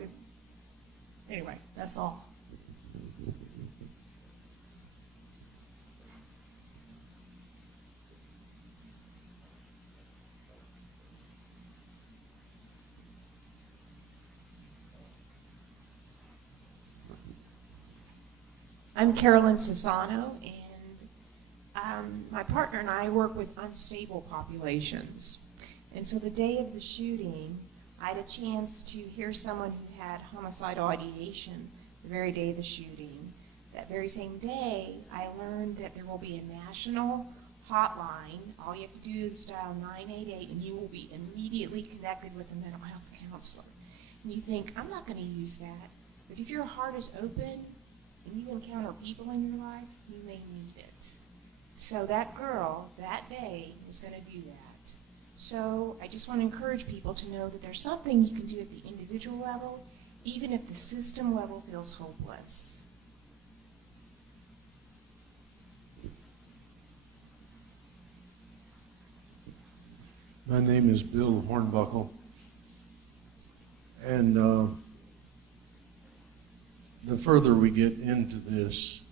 Anyway, that's all. I'm Carolyn Cesano, and my partner and I work with unstable populations. And so the day of the shooting, I had a chance to hear someone who had homicidal ideation the very day of the shooting. That very same day, I learned that there will be a national hotline. All you have to do is dial 988, and you will be immediately connected with a mental health counselor. And you think, I'm not going to use that. But if your heart is open, and you encounter people in your life, you may need it. So that girl, that day, is going to do that. So I just want to encourage people to know that there's something you can do at the individual level, even if the system level feels hopeless. My name is Bill Hornbuckle, and the further we get into this,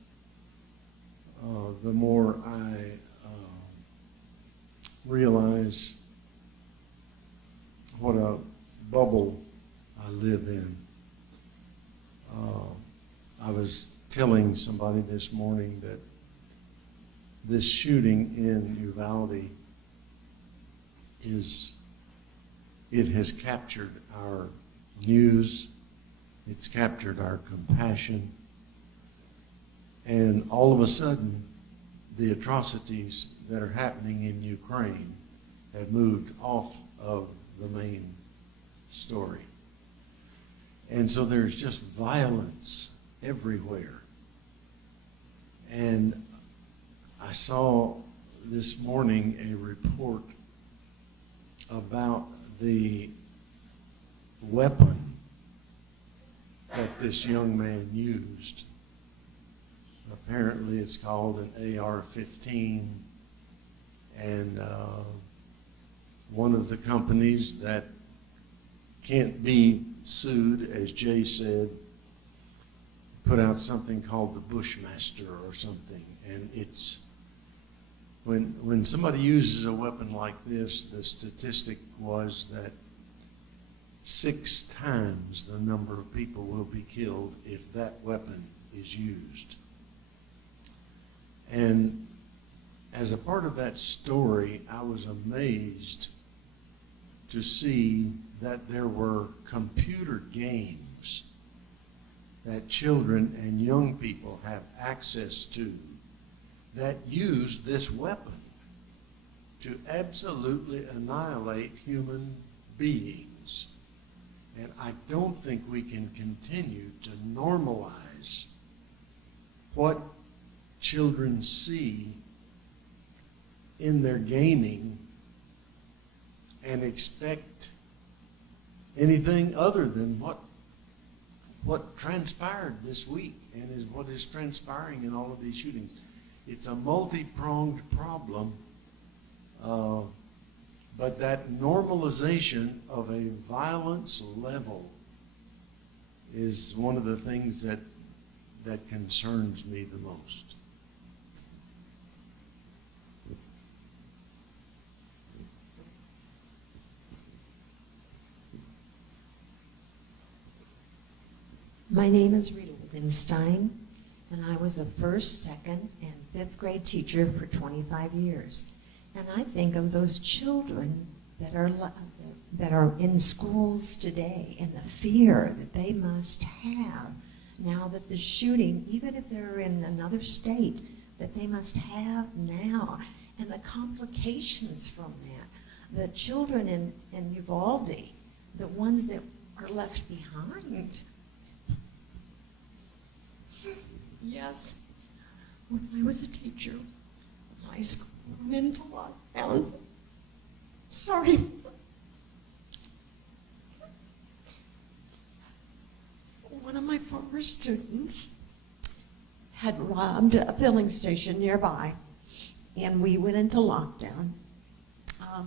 the more I realize what a bubble I live in. I was telling somebody this morning that this shooting in Uvalde it has captured our news. It's captured our compassion. And all of a sudden, the atrocities that are happening in Ukraine have moved off of the main story. And so there's just violence everywhere. And I saw this morning a report about the weapon that this young man used. Apparently it's called an AR-15, and one of the companies that can't be sued, as Jay said, put out something called the Bushmaster or something. And it's, when somebody uses a weapon like this, the statistic was that 6 times the number of people will be killed if that weapon is used. And as a part of that story, I was amazed to see that there were computer games that children and young people have access to that use this weapon to absolutely annihilate human beings. And I don't think we can continue to normalize what children see in their gaming and expect anything other than what transpired this week and is what is transpiring in all of these shootings. It's a multi-pronged problem, but that normalization of a violence level is one of the things that concerns me the most. My name is Rita Wittgenstein, and I was a first, second, and fifth grade teacher for 25 years. And I think of those children that are in schools today and the fear that they must have now that the shooting, even if they're in another state, that they must have now, and the complications from that. The children in Uvalde, the ones that are left behind. Yes, when I was a teacher in high school, I went into lockdown. Sorry. One of my former students had robbed a filling station nearby, and we went into lockdown.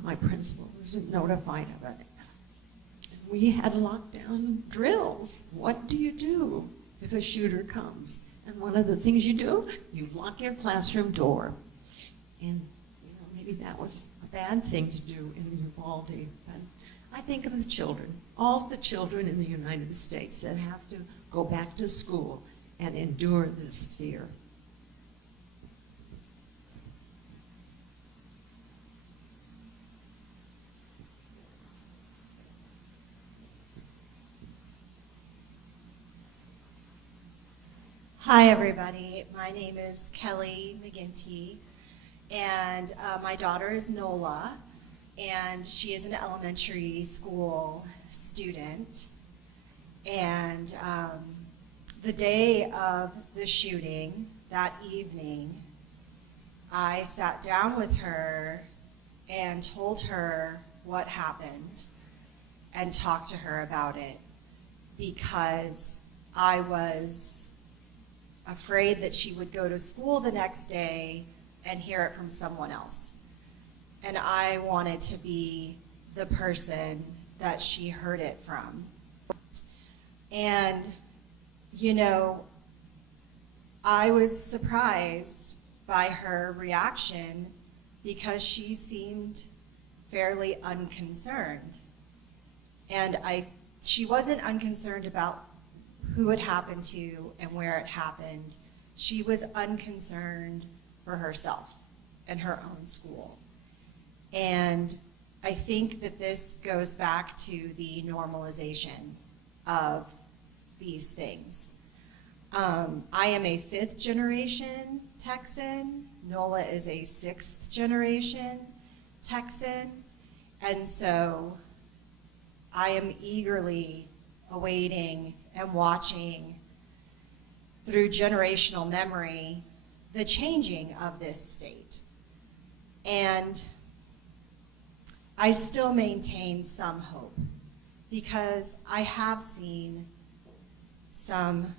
My principal was notified of it. And we had lockdown drills. What do you do if a shooter comes? And one of the things you do, you lock your classroom door. And maybe that was a bad thing to do in Uvalde, but I think of the children, all the children in the United States that have to go back to school and endure this fear. Hi, everybody. My name is Kelly McGinty, and my daughter is Nola, and she is an elementary school student. And the day of the shooting, that evening, I sat down with her and told her what happened and talked to her about it because I was afraid that she would go to school the next day and hear it from someone else. And I wanted to be the person that she heard it from. And, I was surprised by her reaction because she seemed fairly unconcerned. And she wasn't unconcerned about who it happened to and where it happened. She was unconcerned for herself and her own school. And I think that this goes back to the normalization of these things. I am a 5th generation Texan. Nola is a 6th generation Texan. And so I am eagerly awaiting and watching through generational memory the changing of this state. And I still maintain some hope because I have seen some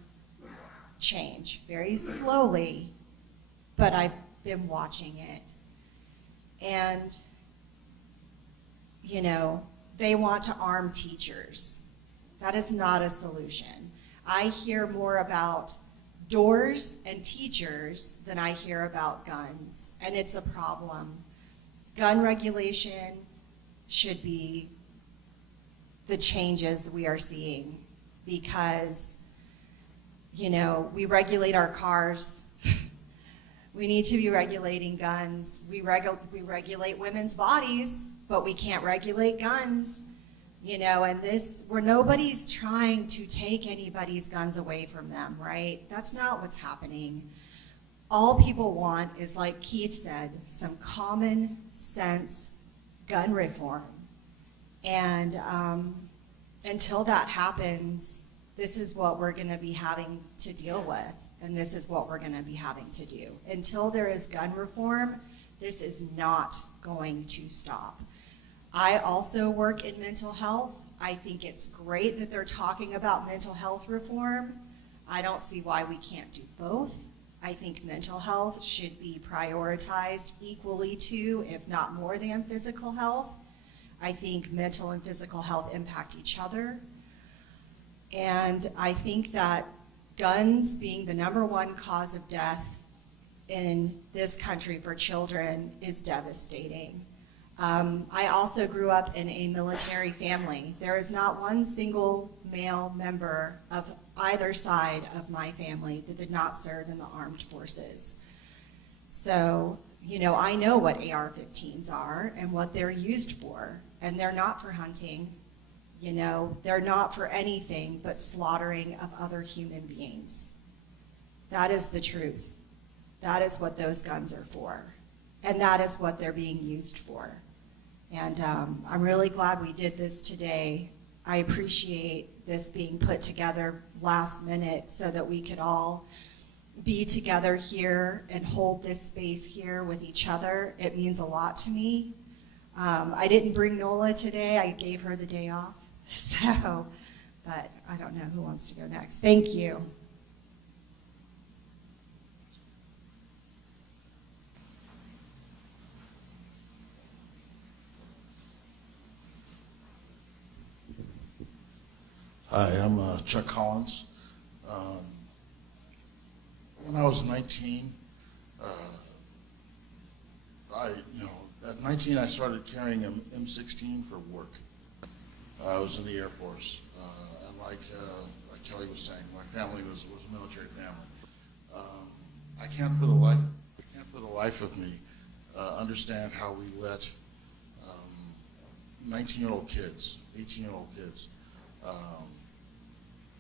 change, very slowly, but I've been watching it. And, they want to arm teachers. That is not a solution. I hear more about doors and teachers than I hear about guns, and it's a problem. Gun regulation should be the changes we are seeing because, we regulate our cars. We need to be regulating guns. We regulate women's bodies, but we can't regulate guns. And where nobody's trying to take anybody's guns away from them, right? That's not what's happening. All people want is, like Keith said, some common sense gun reform. And until that happens, this is what we're gonna be having to deal with, and this is what we're gonna be having to do. Until there is gun reform, this is not going to stop. I also work in mental health. I think it's great that they're talking about mental health reform. I don't see why we can't do both. I think mental health should be prioritized equally to, if not more than, physical health. I think mental and physical health impact each other. And I think that guns being the #1 cause of death in this country for children is devastating. I also grew up in a military family. There is not one single male member of either side of my family that did not serve in the armed forces. So, you know, I know what AR-15s are and what they're used for, and they're not for hunting. You know, they're not for anything but slaughtering of other human beings. That is the truth. That is what those guns are for, and that is what they're being used for. And I'm really glad we did this today. I appreciate this being put together last minute so that we could all be together here and hold this space here with each other. It means a lot to me. I didn't bring Nola today. I gave her the day off. So, but I don't know who wants to go next. Thank you. Hi, I'm Chuck Collins. When I was 19, at 19 I started carrying an M16 for work. I was in the Air Force, and like Kelly was saying, my family was a military family. I can't for the life of me understand how we let 19-year-old kids, 18-year-old kids,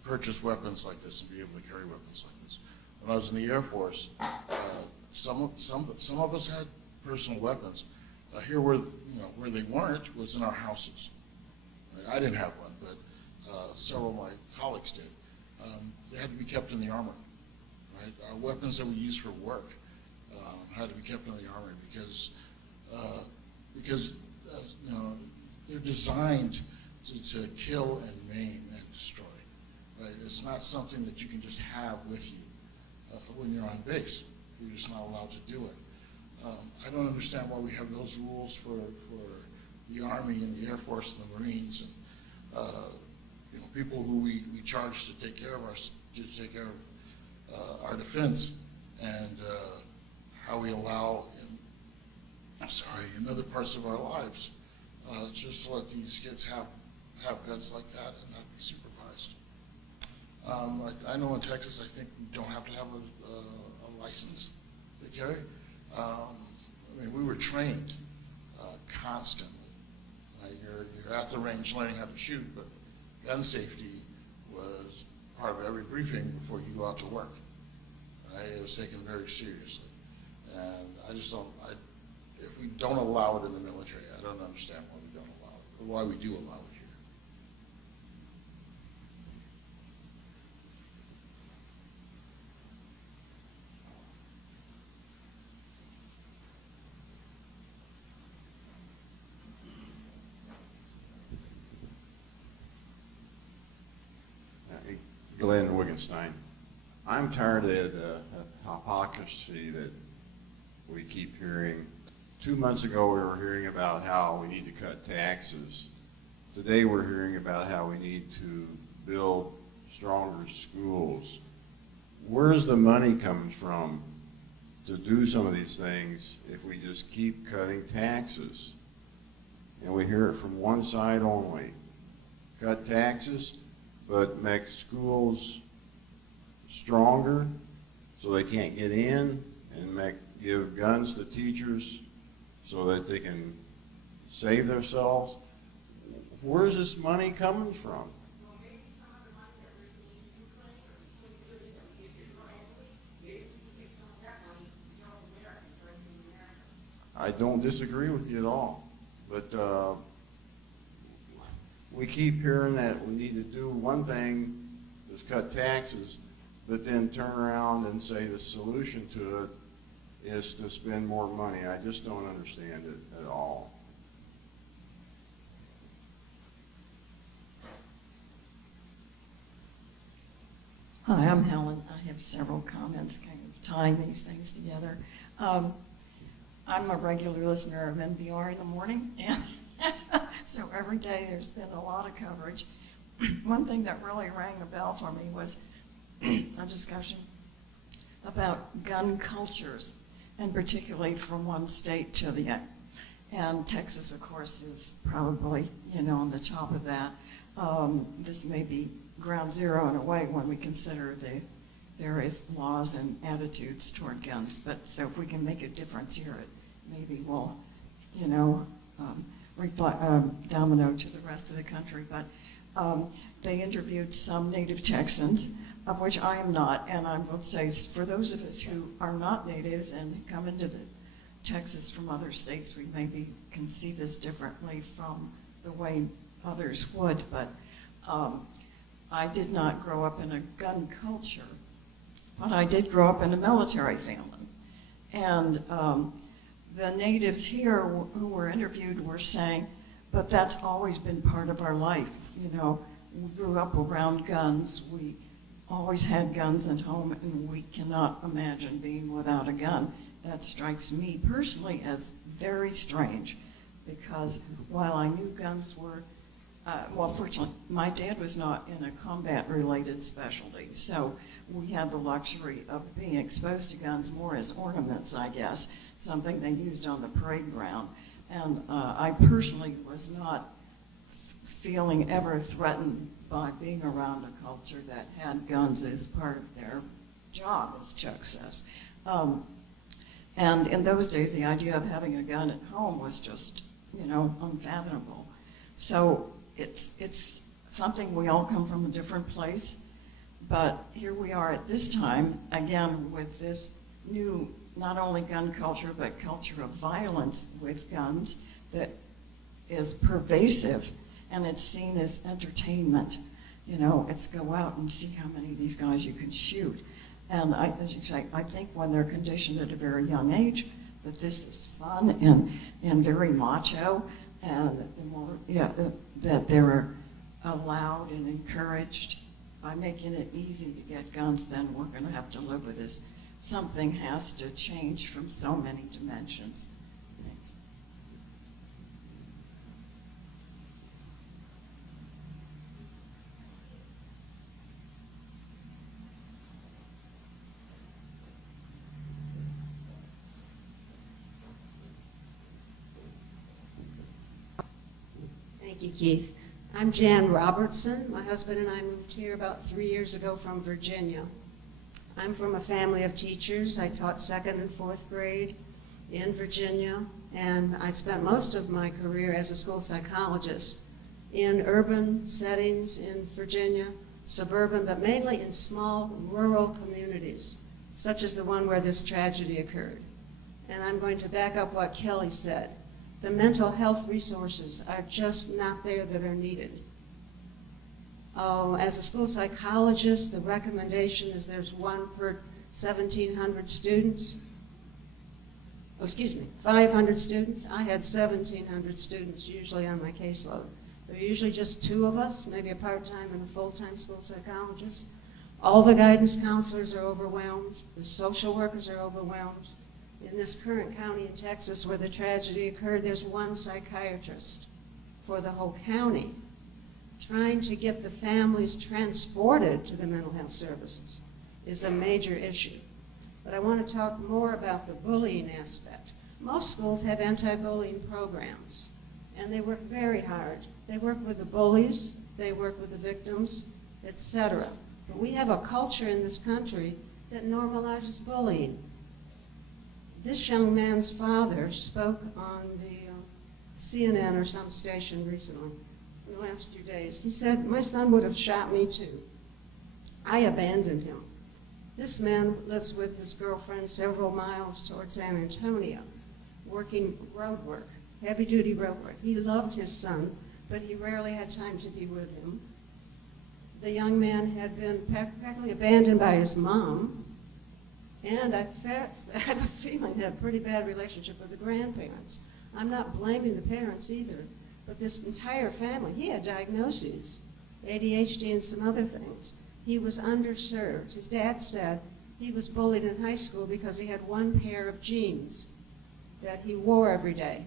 purchase weapons like this and be able to carry weapons like this. When I was in the Air Force, some of us had personal weapons. Here, where they weren't, was in our houses. I didn't have one, but several of my colleagues did. They had to be kept in the armory. Right? Our weapons that we use for work had to be kept in the armory because they're designed to kill and maim and destroy. Right? It's not something that you can just have with you when you're on base. You're just not allowed to do it. I don't understand why we have those rules for the Army and the Air Force and the Marines and people who we charge to take care of our defense, and how we allow in other parts of our lives just let these kids have guns like that and not be supervised. I know in Texas, I think you don't have to have a license to carry. We were trained constantly. You're at the range learning how to shoot, but gun safety was part of every briefing before you go out to work. Right? It was taken very seriously. And I just don't, if we don't allow it in the military, I don't understand why we don't allow it, or why we do allow it here. Glenn Wittgenstein. I'm tired of the hypocrisy that we keep hearing. 2 months ago we were hearing about how we need to cut taxes. Today we're hearing about how we need to build stronger schools. Where's the money coming from to do some of these things if we just keep cutting taxes? And we hear it from one side only. Cut taxes, but make schools stronger so they can't get in, and give guns to teachers so that they can save themselves. Where's this money coming from? I don't disagree with you at all, but we keep hearing that we need to do one thing, just cut taxes, but then turn around and say the solution to it is to spend more money. I just don't understand it at all. Hi, I'm Helen. I have several comments kind of tying these things together. I'm a regular listener of NPR in the morning, and so every day there's been a lot of coverage. One thing that really rang a bell for me was a discussion about gun cultures, and particularly from one state to the other. And Texas, of course, is probably, on the top of that. This may be ground zero in a way when we consider the various laws and attitudes toward guns. But so if we can make a difference here, it maybe will, domino to the rest of the country. But they interviewed some native Texans, of which I am not. And I will say, for those of us who are not natives and come into Texas from other states, we maybe can see this differently from the way others would. But I did not grow up in a gun culture, but I did grow up in a military family. And the natives here who were interviewed were saying, but that's always been part of our life. We grew up around guns. We always had guns at home, and we cannot imagine being without a gun. That strikes me personally as very strange, because while I knew guns were, fortunately, my dad was not in a combat-related specialty, so we had the luxury of being exposed to guns more as ornaments, I guess, something they used on the parade ground. And I personally was not feeling ever threatened by being around a culture that had guns as part of their job, as Chuck says. And in those days, the idea of having a gun at home was just, unfathomable. So it's something, we all come from a different place, but here we are at this time, again, with this new, not only gun culture, but culture of violence with guns that is pervasive, and it's seen as entertainment. It's go out and see how many of these guys you can shoot. And as you say, I think when they're conditioned at a very young age, that this is fun and very macho, and that they're allowed and encouraged by making it easy to get guns, then we're going to have to live with this. Something has to change from so many dimensions. Thanks. Thank you, Keith. I'm Jan Robertson. My husband and I moved here about 3 years ago from Virginia. I'm from a family of teachers. I taught 2nd and 4th grade in Virginia, and I spent most of my career as a school psychologist in urban settings in Virginia, suburban, but mainly in small rural communities, such as the one where this tragedy occurred. And I'm going to back up what Kelly said. The mental health resources are just not there that are needed. As a school psychologist, the recommendation is there's 1 per 1,700 students. 500 students. I had 1,700 students usually on my caseload. There are usually just 2 of us, maybe a part-time and a full-time school psychologist. All the guidance counselors are overwhelmed. The social workers are overwhelmed. In this current county in Texas where the tragedy occurred, there's 1 psychiatrist for the whole county. Trying to get the families transported to the mental health services is a major issue. But I want to talk more about the bullying aspect. Most schools have anti-bullying programs, and they work very hard. They work with the bullies, they work with the victims, etc. But we have a culture in this country that normalizes bullying. This young man's father spoke on the CNN or some station recently, in the last few days. He said, my son would have shot me too. I abandoned him. This man lives with his girlfriend several miles toward San Antonio, working road work, heavy-duty road work. He loved his son, but he rarely had time to be with him. The young man had been practically abandoned by his mom, and I have a feeling he had a pretty bad relationship with the grandparents. I'm not blaming the parents either, but this entire family, he had diagnoses, ADHD and some other things. He was underserved. His dad said he was bullied in high school because he had 1 pair of jeans that he wore every day.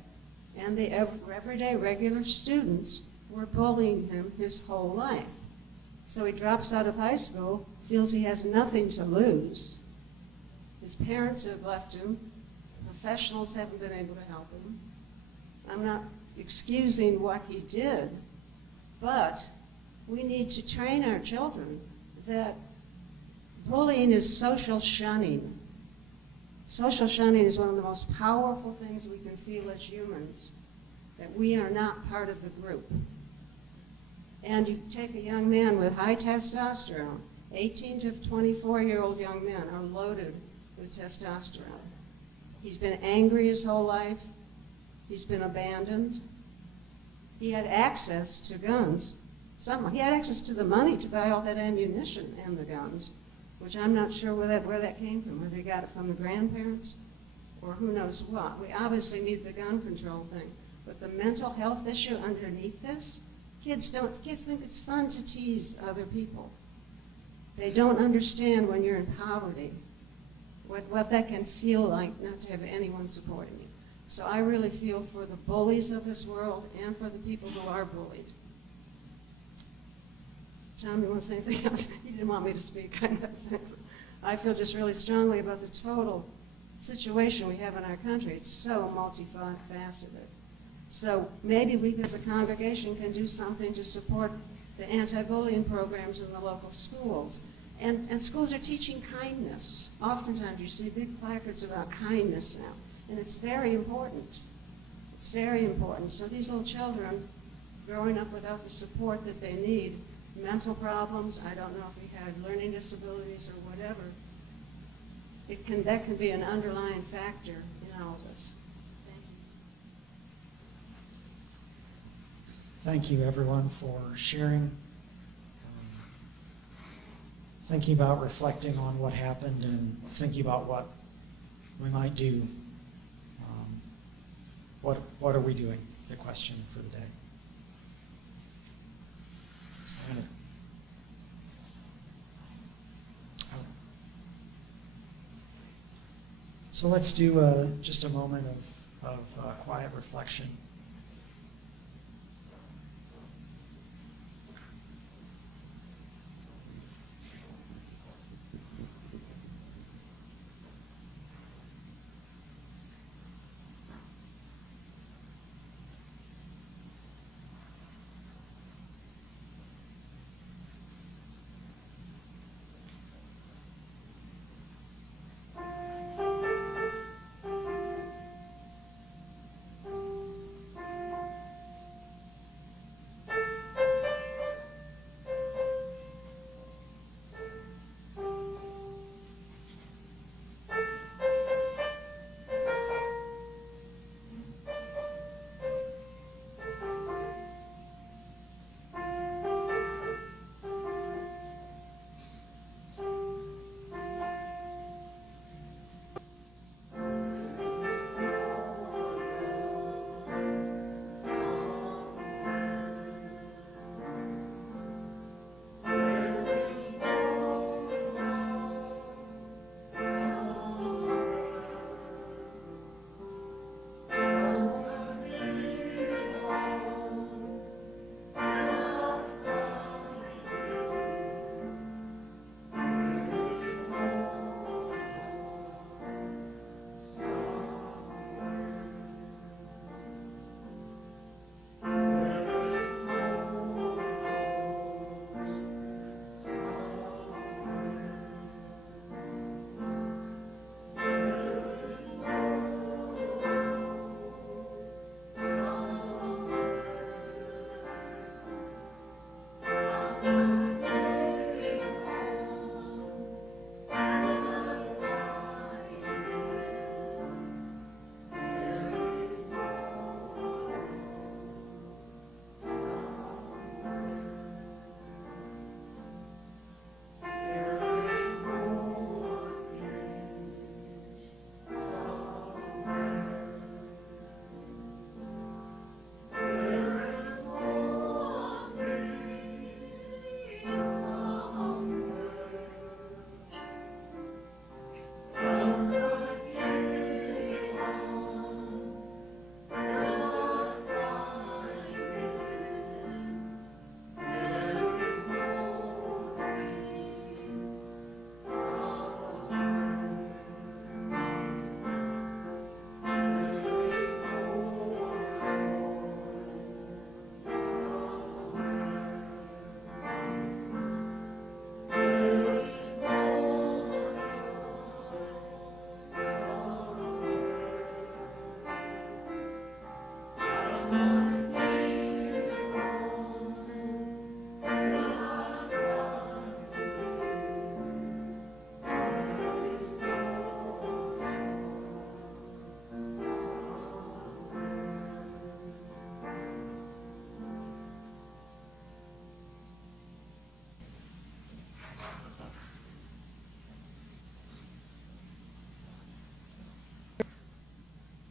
And the everyday regular students were bullying him his whole life. So he drops out of high school, feels he has nothing to lose. His parents have left him. Professionals haven't been able to help him. I'm not excusing what he did, but we need to train our children that bullying is social shunning. Social shunning is one of the most powerful things we can feel as humans, that we are not part of the group. And you take a young man with high testosterone, 18 to 24-year-old young men are loaded with testosterone. He's been angry his whole life. He's been abandoned. He had access to guns. He had access to the money to buy all that ammunition and the guns, which I'm not sure where that came from, whether they got it from the grandparents or who knows what. We obviously need the gun control thing. But the mental health issue underneath this, kids think it's fun to tease other people. They don't understand when you're in poverty, what that can feel like not to have anyone supporting you. So I really feel for the bullies of this world and for the people who are bullied. Tom, you want to say anything else? You didn't want me to speak, kind of thing. I feel just really strongly about the total situation we have in our country. It's so multifaceted. So maybe we as a congregation can do something to support the anti-bullying programs in the local schools. And schools are teaching kindness. Oftentimes you see big placards about kindness now, and it's very important. It's very important. So these little children growing up without the support that they need, mental problems, I don't know if he had learning disabilities or whatever, that can be an underlying factor in all of this. Thank you, everyone, for sharing, thinking about reflecting on what happened and thinking about what we might do. What are we doing? The question for the day. So let's do just a moment of quiet reflection.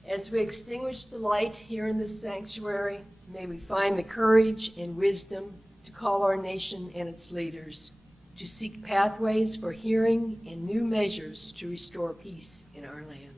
As we extinguish the light here in this sanctuary, may we find the courage and wisdom to call our nation and its leaders to seek pathways for hearing and new measures to restore peace in our land.